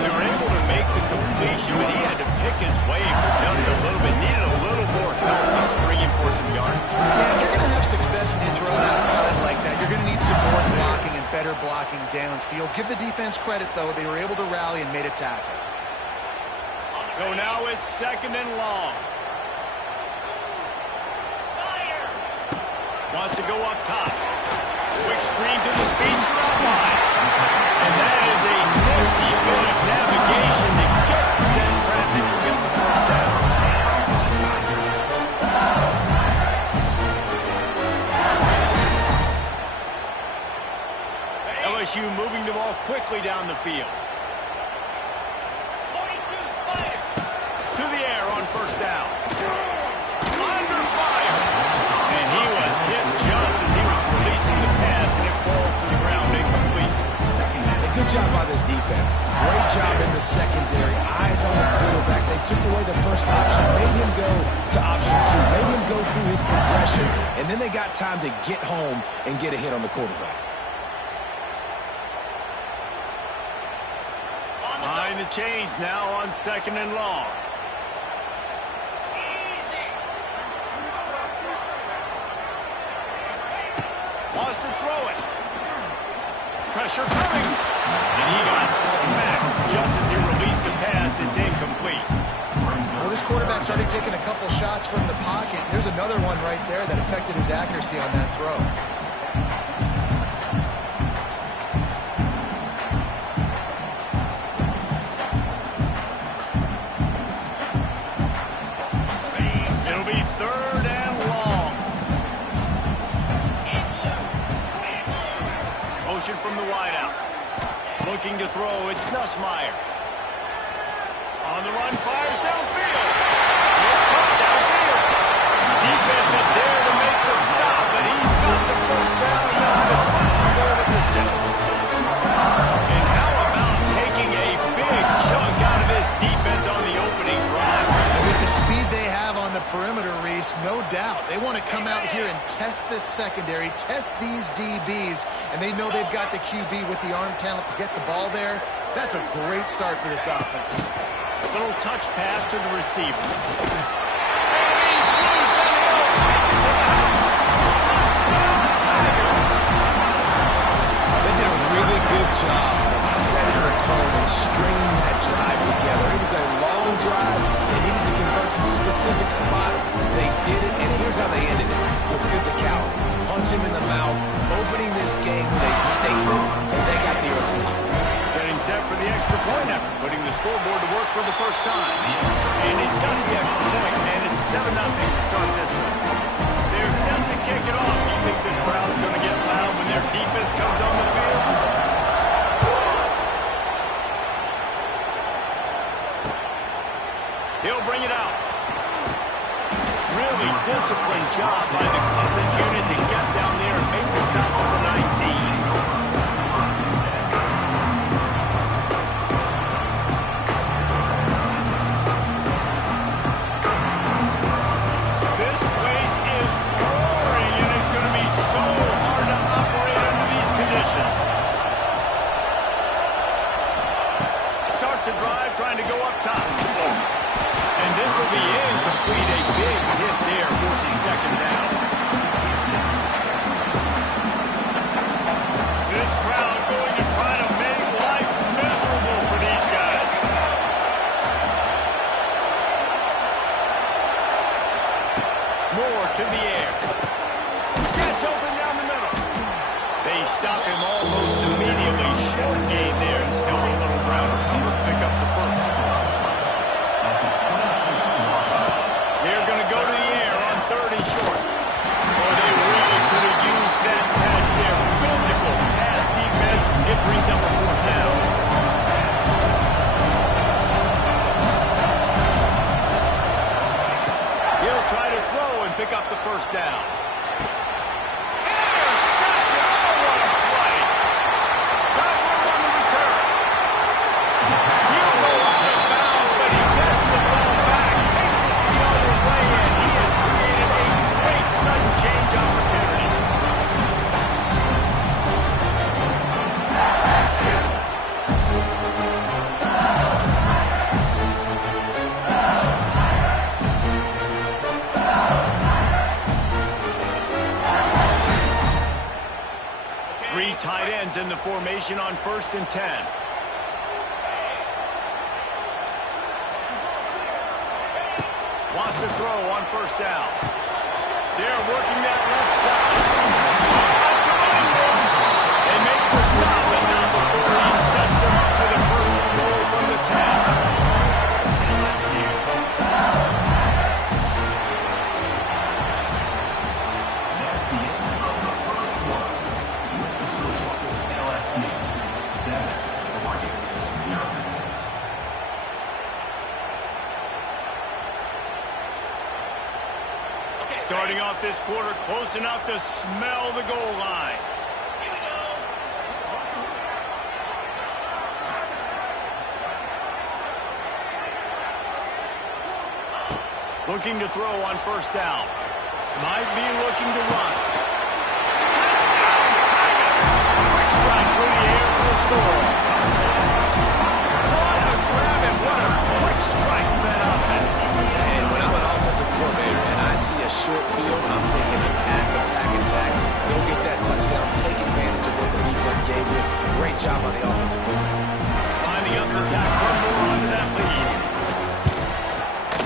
They were able to make the completion, but he had to pick his way for just a little bit. Needed a little more help to spring him for some yardage. Yeah, if you're going to have success when you throw it outside like that, you're going to need some more blocking and better blocking downfield. Give the defense credit, though. They were able to rally and made a tackle. So now it's 2nd and long. Wants to go up top. Quick screen to the speedster outline. And that is a nifty bit of navigation to get through that traffic and get the first down. LSU moving the ball quickly down the field. To the air on first down. Under fire. And he was hit just as he was releasing the pass, and it falls to the ground incomplete. Good job by this defense. Great job in the secondary. Eyes on the quarterback. They took away the first option, made him go to option 2, made him go through his progression, and then they got time to get home and get a hit on the quarterback. Behind the chains now on 2nd and long. Wants to throw it. Pressure coming. And he got smacked just as he released the pass. It's incomplete. Well, this quarterback started taking a couple shots from the pocket. There's another one right there that affected his accuracy on that throw. It'll be 3rd and long. Motion from the wideout. Looking to throw, it's Nussmeier. On the run, fires downfield. It's caught downfield. Defense is there to make the stop, but he's got the first down and now the first and goal at the 6. And how about taking a big chunk out of this defense on the opening drive? And with the speed they have on the perimeter, Reese, no doubt. They want to to come out here and test this secondary, test these DBs, and they know they've got the QB with the arm talent to get the ball there. That's a great start for this offense. Little touch pass to the receiver. And he's loose and he'll take it to the house. Touchdown, Tiger. They did a really good job of setting the tone and stringing that drive together. It was a long drive. They needed to convert some specific spots. They did it, and here's how they ended it. With physicality. Punch him in the mouth, opening this game with a statement, and they got the early lead. Getting set for the extra point after putting the scoreboard to work for the first time. And he's got the extra point, and it's 7-0 to start this one. They're set to kick it off. Do you think this crowd's going to get loud when their defense comes on the field? He'll bring it out. Really disciplined job by the coverage unit to get down there and make the stop over 19. This place is roaring, and it's going to be so hard to operate under these conditions. Starts a drive trying to go up top. And this will be incomplete. A big hit there, forces second down. This crowd going to try to make life miserable for these guys. Moore to the air. Gets open down the middle. They stop him almost immediately. Short gain there and still a little ground to cover. Pick up the first. They're going to go to the air on 3rd and short. Boy, they really could have used that catch there. Physical pass defense. It brings up a 4th down. He'll try to throw and pick up the 1st down. Intercepted! Oh, what a play! Got room on the return. He'll go out of bounds, but he gets the ball back. Takes it the other way, and he has created a great sudden change opportunity. Three tight ends in the formation on 1st and 10. Wants to throw on 1st down. They're working that left side. That's a running one. They make the stop, and now before he sets them up with a 1st and goal from the 10. Starting off this quarter close enough to smell the goal line. Looking to throw on 1st down. Might be looking to run. Touchdown, Tigers! Quick strike through the air for the score. What a grab and what a quick strike from that offense. And when I'm an offensive coordinator and I see a short field, I'm thinking attack, attack, attack. Go get that touchdown. Take advantage of what the defense gave you. Great job on the offensive coordinator. Lining up the tack, one more onto that lead.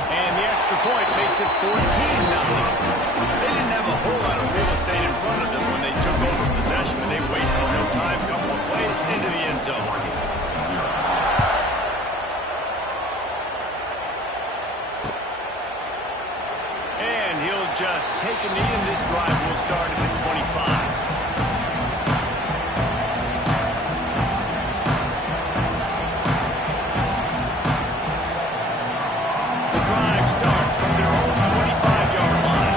And the extra point makes it 14-0. They didn't have a whole lot of real estate in front of them when they took over possession, but they wasted no time. Couple of plays into the end zone. And he'll just take a knee, and this drive will start at the 25. From their own 25-yard line.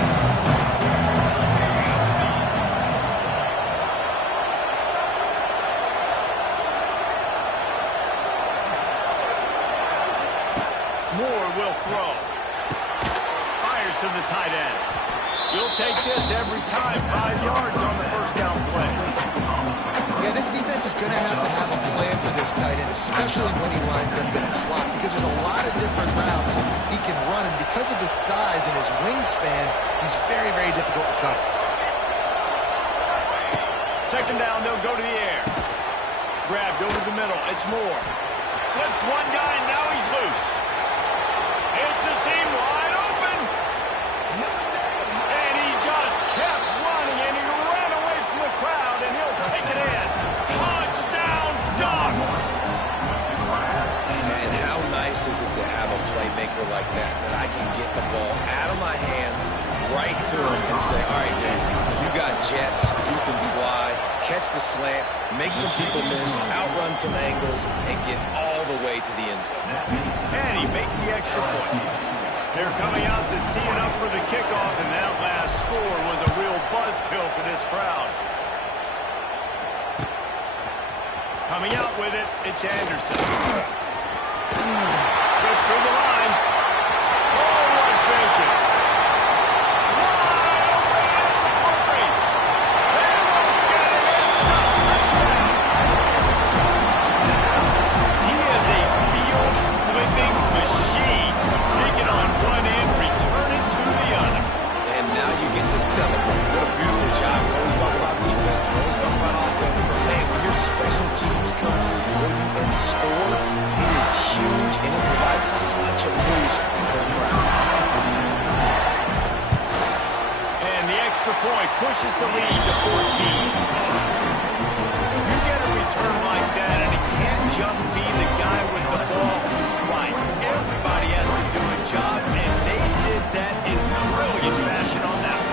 Moore will throw. Fires to the tight end. You'll take this every time. 5 yards on the first down play. Yeah, this defense is going to have a plan for this tight end, especially when he lines up in the slot, because there's a lot of different routes he can run, and because of his size and his wingspan, he's very, very difficult to cover. Second down, they'll go to the air. Grabbed over the middle. It's Moore. Slips one guy, now he's loose. It's a seam wide open. And he just kept running, and he ran away from the crowd, and he'll take it in. Touchdown, Ducks! And how nice is it to have a playmaker like that I can get the ball out of my hands right to him and say, all right, dude, you got jets, you can fly, catch the slant, make some people miss, outrun some angles, and get all the way to the end zone. And he makes the extra point. They're coming out to tee it up for the kickoff, and that last score was a real buzzkill for this crowd. Coming out with it, it's Anderson. Slips through the line. Oh, what vision. Wide open, it's a foot race. They won't get it, it's a touchdown. He is a field-flipping machine. Take it on one end, return it to the other. And now you get to celebrate. What a beautiful job. We always talk about defense, we always talk about offense, but man, when your special teams come through for you and score, it is huge, and it provides such a boost for the crowd. And the extra point pushes the lead to 14. You get a return like that, and it can't just be the guy with the ball who's right. Everybody has to do a job, and they did that in brilliant fashion on that one.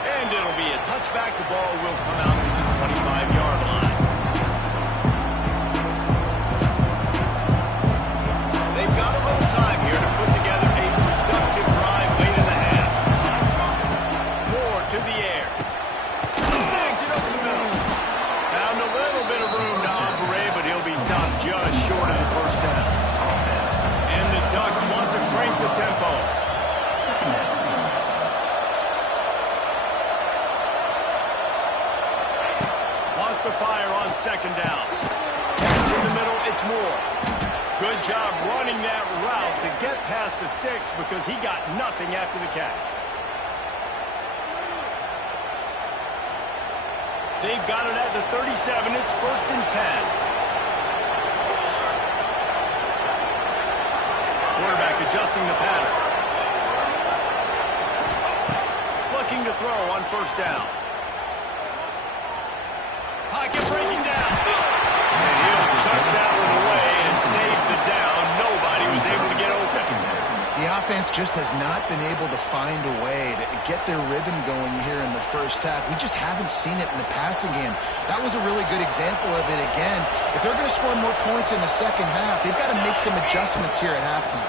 And it'll be a touchback. The ball will come out to the 25-yard line. They've got a little time here to put together a productive drive late in the half. Moore to the air. Snags it over the middle. Found a little bit of room to operate, but he'll be stopped just short of the first down. And the Ducks want to crank the tempo. Lost the fire on second down. Catch in the middle, it's Moore. Good job running that route to get past the sticks because he got nothing after the catch. They've got it at the 37. It's 1st and 10. Quarterback adjusting the pattern. Looking to throw on first down. Pocket breaking down. And he'll chuck that one away and save the down. Nobody was able to get open. The offense just has not been able to find a way to get their rhythm going here in the first half. We just haven't seen it in the passing game. That was a really good example of it again. If they're going to score more points in the second half, they've got to make some adjustments here at halftime.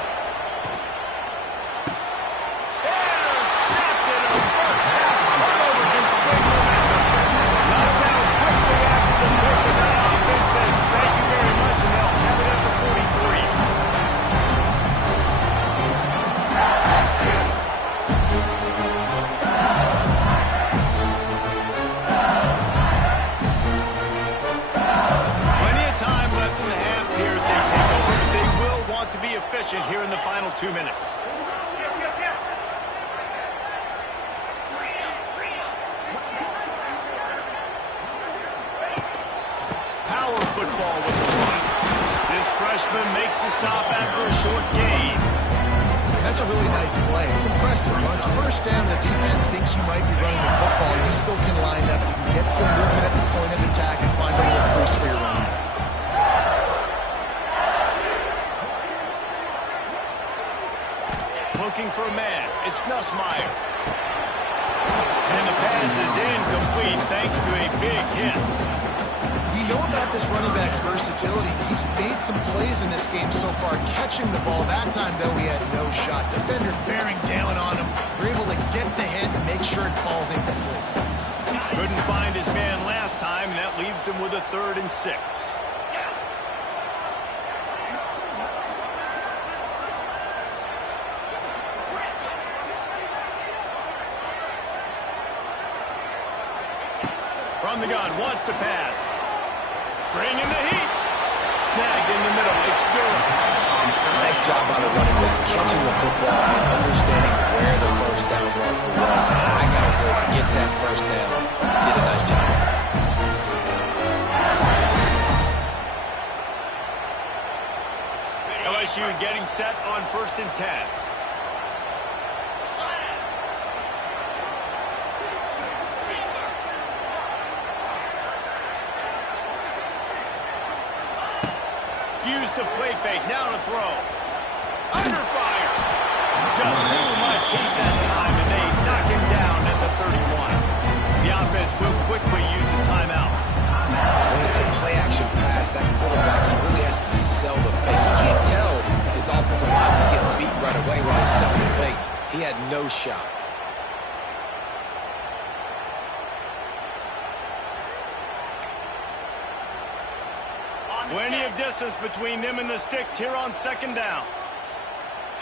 Intercepted. A first half turnover can swing momentum. Knocked out quickly after the pick, and that offense says thank you very much, and they'll have it at the 43. Plenty of time left in the half here as they take over, but they will want to be efficient here in the final 2 minutes. Power football with the run. This freshman makes the stop after a short gain. That's a really nice play. It's impressive. Once first down, the defense thinks you might be running the football. You still can line up. You can get some movement at the point of attack and find a little crease for your running back. Looking for a man. It's Nussmeier. And the pass is incomplete thanks to a big hit. We know about this running back's versatility. He's made some plays in this game so far, catching the ball. That time, though, he had no shot. Defender bearing down on him. They're able to get the hit and make sure it falls incomplete. Couldn't find his man last time, and that leaves him with a 3rd and 6. From the gun, wants to pass. Bringing the heat. Snagged in the middle. It's Durham. Nice job by the running back, catching the football and understanding where the first down marker was. I got to go get that first down. Did a nice job. LSU getting set on 1st and 10. Use the play fake, now to throw. Under fire. Just too much heat that time, and they knock him down at the 31. The offense will quickly use a timeout. When it's a play-action pass, that quarterback, he really has to sell the fake. He can't tell his offensive lineman's getting beat right away while he's selling the fake. He had no shot. Plenty of distance between them and the sticks here on 2nd down.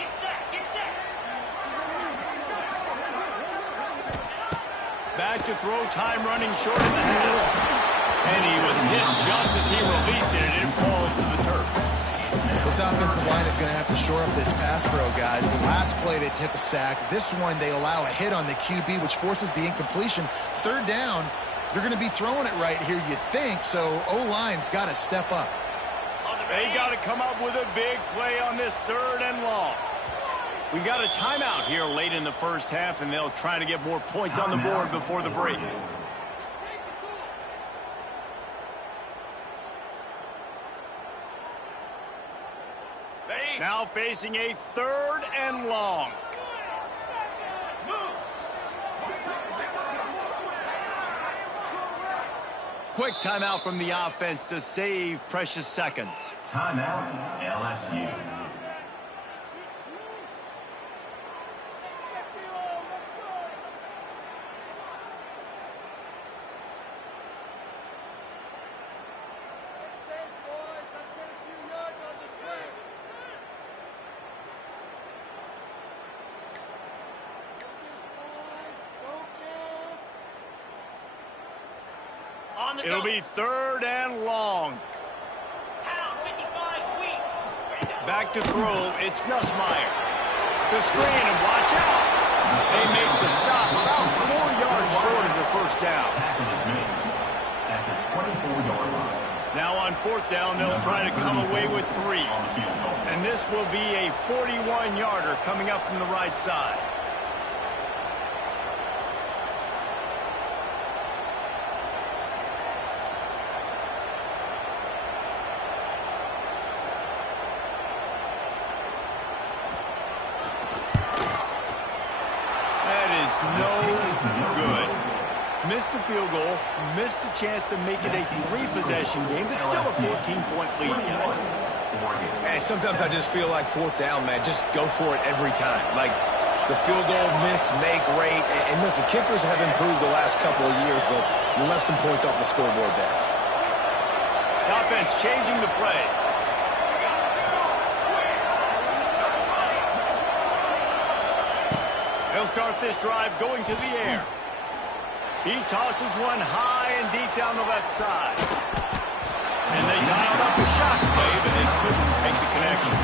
Get set, get set. Back to throw, time running short in the half. And he was hit just as he released it, and it falls to the turf. This offensive line is going to have to shore up this pass pro, guys. The last play they took a sack. This one they allow a hit on the QB, which forces the incompletion. 3rd down, they're going to be throwing it right here, you think, so O-line's got to step up. They got to come up with a big play on this 3rd and long. We got a timeout here late in the first half, and they'll try to get more points on the board before the break. Now facing a 3rd and long. Quick timeout from the offense to save precious seconds. Timeout, LSU. It'll be 3rd and long. Back to throw, it's Nussmeier. The screen, and watch out. They make the stop about 4 yards short of the first down. Tackle is made at the 24-yard line. Now on 4th down, they'll try to come away with 3. On the field goal. And this will be a 41-yarder coming up from the right side. No good. Missed the field goal, missed the chance to make it a 3-possession game, but still a 14-point lead, guys. And sometimes I just feel like 4th down, man, just go for it every time. Like the field goal, miss, make, rate. And listen, kickers have improved the last couple of years, but you left some points off the scoreboard there. The offense changing the play. They'll start this drive going to the air. He tosses one high and deep down the left side. And they dialed up a shot play, but they couldn't make the connection.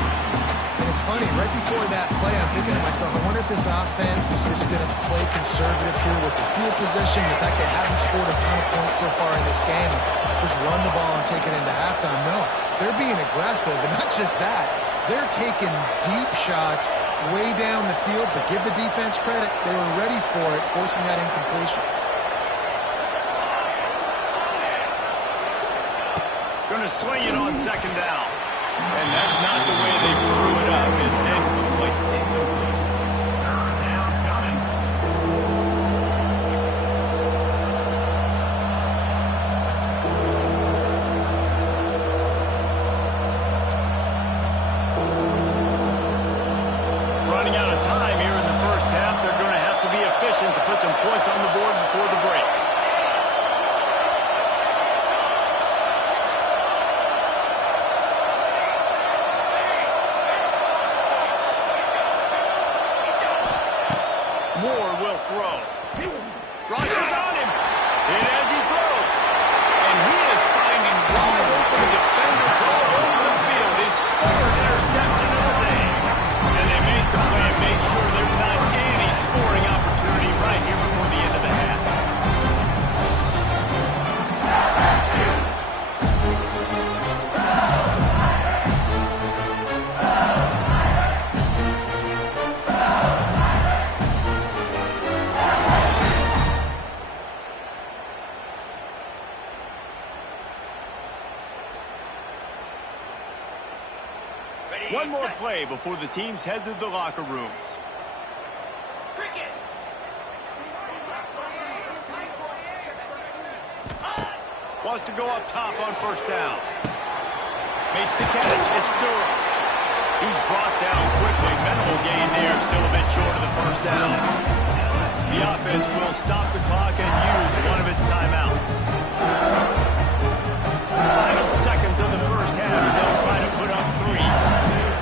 And it's funny, right before that play, I'm thinking to myself, I wonder if this offense is just going to play conservative here with the field position. The fact they haven't scored a ton of points so far in this game. Just run the ball and take it into halftime. No, they're being aggressive, and not just that. They're taking deep shots way down the field, but give the defense credit. They were ready for it, forcing that incompletion. Going to swing it on 2nd down. And that's not the way they drew it up. It's incomplete. 3rd down coming. Running out of time here in the first half. They're going to have to be efficient to put some points on the board before the break. Moore will throw. Rush is on him. And as he throws, One more play before the teams head to the locker rooms. Cricket. Wants to go up top on first down. Makes the catch. It's Durham. He's brought down quickly. Minimal gain there. Still a bit short of the first down. The offense will stop the clock and use one of its timeouts. Final seconds of the first half, and they'll try to put up 3.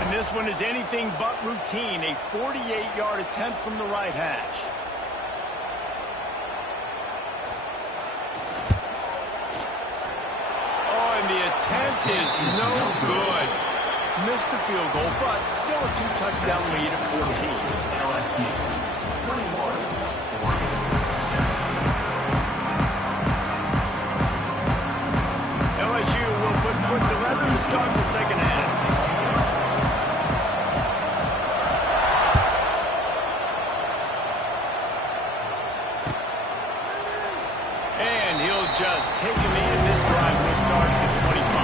And this one is anything but routine. A 48-yard attempt from the right hash. And the attempt is no good. Missed the field goal, but still a 2-touchdown lead at 14. LSU 21. LSU will put foot to leather to start the second half. And he'll just take a knee, and this drive will start at the 25.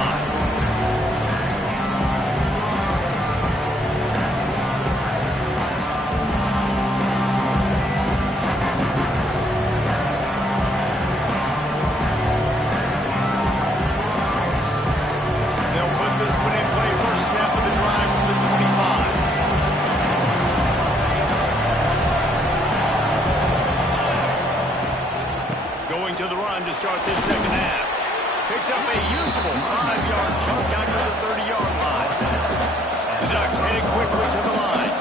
They'll put this one in play. First snap of the drive from the 25. Going to the run to start this second half. Picks up a useful 5-yard chunk out to the 30-yard line. The Ducks heading quickly to the line.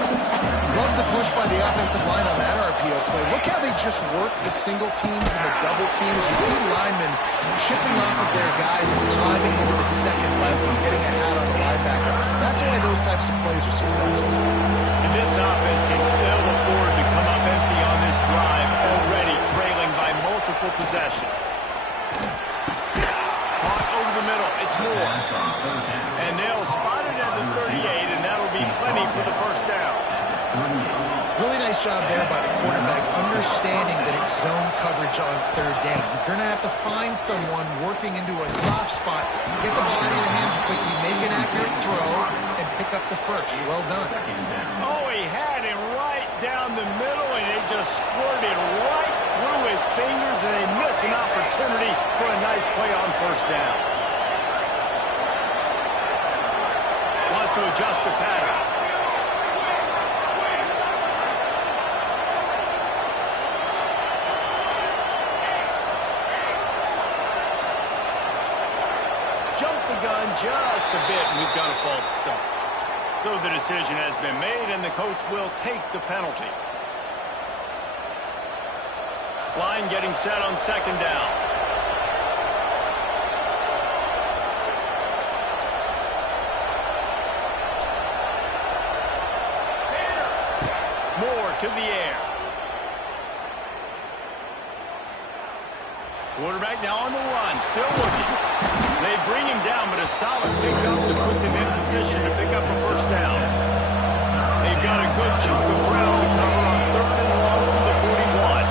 Love the push by the offensive line on that RPO play. Look how they just work the single teams and the double teams. You see linemen chipping off of their guys and climbing into the second level and getting a hat on the linebacker. That's why those types of plays are successful. And this offense can ill afford to come up empty on this drive, already trailing by multiple possessions. Caught over the middle. It's Moore. And they'll spot it at the 38, and that'll be plenty for the first down. Really nice job there by the quarterback, understanding that it's zone coverage on third down. If you're going to have to find someone working into a soft spot, get the ball out of your hands quickly, make an accurate throw, and pick up the first. Well done. Oh, he had him right down the middle, and it just squirted right through his fingers, and they miss an opportunity for a nice play on first down. Wants to adjust the pattern. Jumped the gun just a bit, and we've got a false start. So the decision has been made, and the coach will take the penalty. Line getting set on second down. Moore to the air. Quarterback now on the run, still looking. They bring him down, but a solid pickup to put them in position to pick up a first down. They've got a good chunk of ground to cover on third and long from the 41.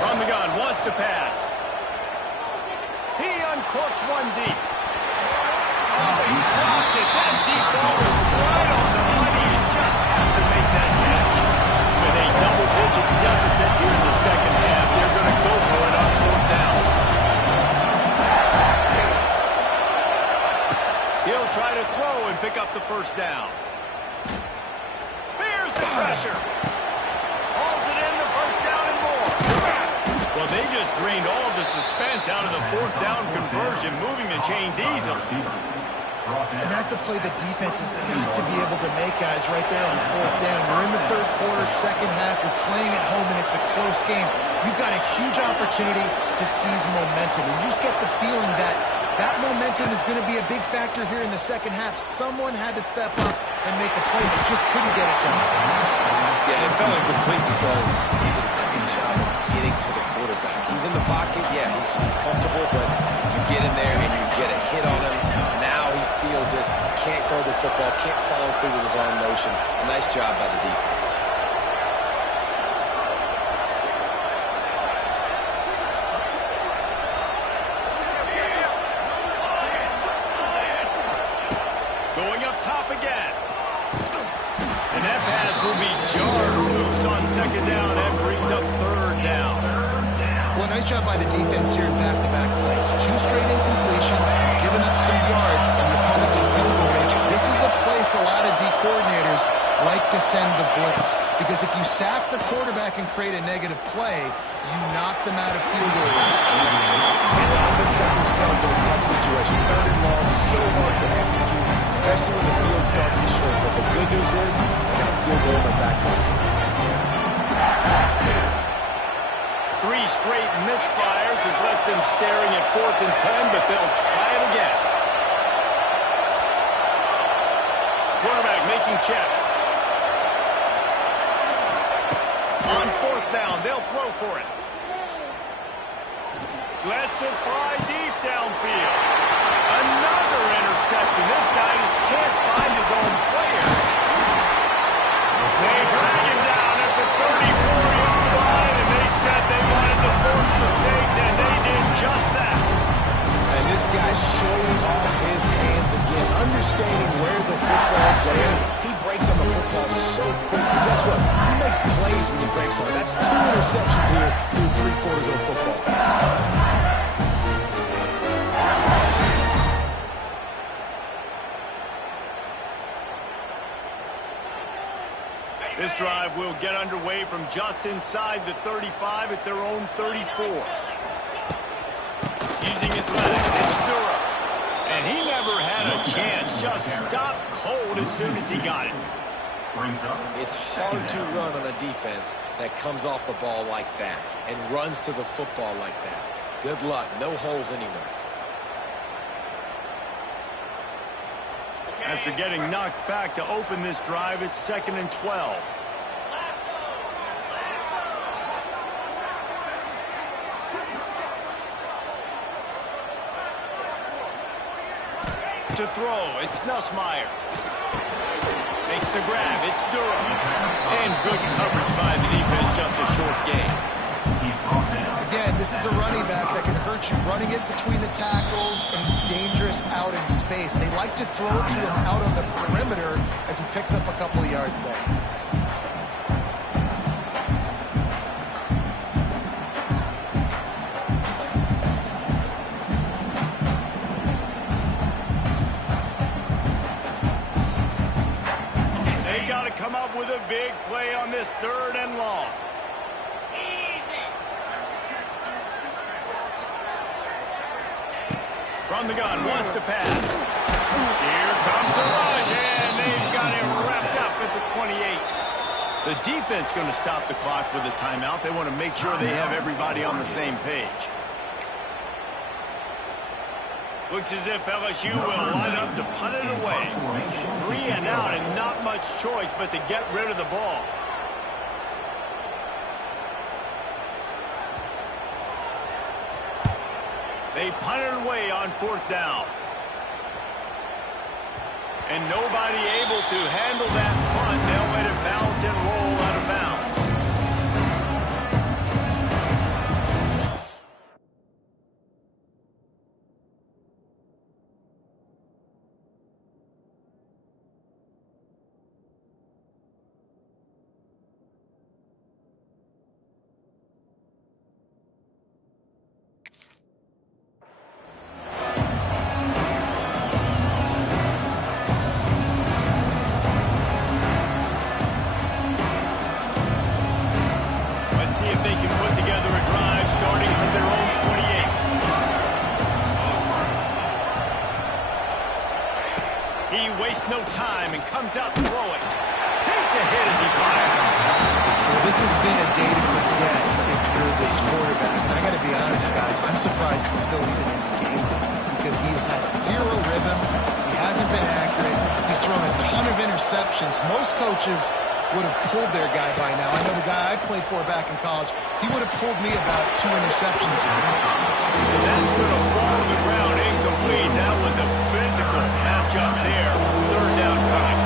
From the gun, wants to pass. He uncorks one deep. Oh, he dropped it. That deep ball was right on the money. You just have to make that catch. With a double-digit deficit here in the second half, they're going to go for it on fourth down. He'll try to throw and pick up the first down. Here's the pressure. Hauls it in, the first down and more. Well, they just drained all the suspense out of the fourth down conversion, moving the chains easily. And that's a play the defense has got to be able to make, guys, right there on fourth down. You're in the third quarter, second half. You're playing at home, and it's a close game. You've got a huge opportunity to seize momentum. You just get the feeling that that momentum is going to be a big factor here in the second half. Someone had to step up and make a play that just couldn't get it done. Yeah, it fell incomplete because he did a great job of getting to the quarterback. He's in the pocket. Yeah, he's comfortable, but you get in there and you get a hit on him. Now he feels it. Can't throw the football. Can't follow through with his own motion. Nice job by the defense. Going up top again. second down. That brings up third down. Well, nice job by the defense here in back-to-back plays. 2 straight incompletions, giving up some yards, and the opponent's in field goal range. This is a place a lot of D coordinators like to send the blitz, because if you sack the quarterback and create a negative play, you knock them out of field goal range. And the offense got themselves in a tough situation. Third and long, so hard to execute, especially when the field starts to shrink. But the good news is they got a field goal in their back pocket. 3 straight misfires has left them staring at 4th and 10, but they'll try it again. Quarterback making checks. On 4th down, they'll throw for it. Lets it fly deep downfield. Another interception. This guy just can't find his own players. They drag him down at the 34-yard line, and they said they wanted to force mistakes, and they did just that. And this guy's showing off his hands again, understanding where the football's going. He breaks on the football so quick. And guess what? He makes plays when he breaks on it. That's 2 interceptions here through 3 quarters of the football. This drive will get underway from just inside the 35 at their own 34. Using his legs, it's Durham. And he never had a chance. Just stopped cold as soon as he got it. It's hard to run on a defense that comes off the ball like that and runs to the football like that. Good luck. No holes anywhere. After getting knocked back to open this drive, it's 2nd and 12. To throw, it's Nussmeier. Makes the grab, it's Durham. And good coverage by the defense, just a short gain. Again, this is a running back that can hurt you running it between the tackles, and he's dangerous out in space. They like to throw to him out on the perimeter as he picks up a couple of yards there. Come up with a big play on this 3rd and long. Easy. From the gun, wants to pass. Here comes the rush, and they've got him wrapped up at the 28. The defense going to stop the clock with a timeout. They want to make sure they have everybody on the same page. Looks as if LSU will line up to punt it away. 3 and out, and not much choice but to get rid of the ball. They punt it away on 4th down. And nobody able to handle that punt. They'll let it bounce and roll out of bounds. See if they can put together a drive starting from their own 28. He wastes no time and comes out throwing. Takes a hit as he fires. Well, this has been a day to forget if you're this quarterback. And I got to be honest, guys, I'm surprised he's still even in the game because he's had 0 rhythm. He hasn't been accurate. He's thrown a ton of interceptions. Most coaches would have pulled their guy by now. I know the guy I played for back in college, he would have pulled me about 2 interceptions ago. And that's going to fall to the ground incomplete. That was a physical matchup there. 3rd down coming.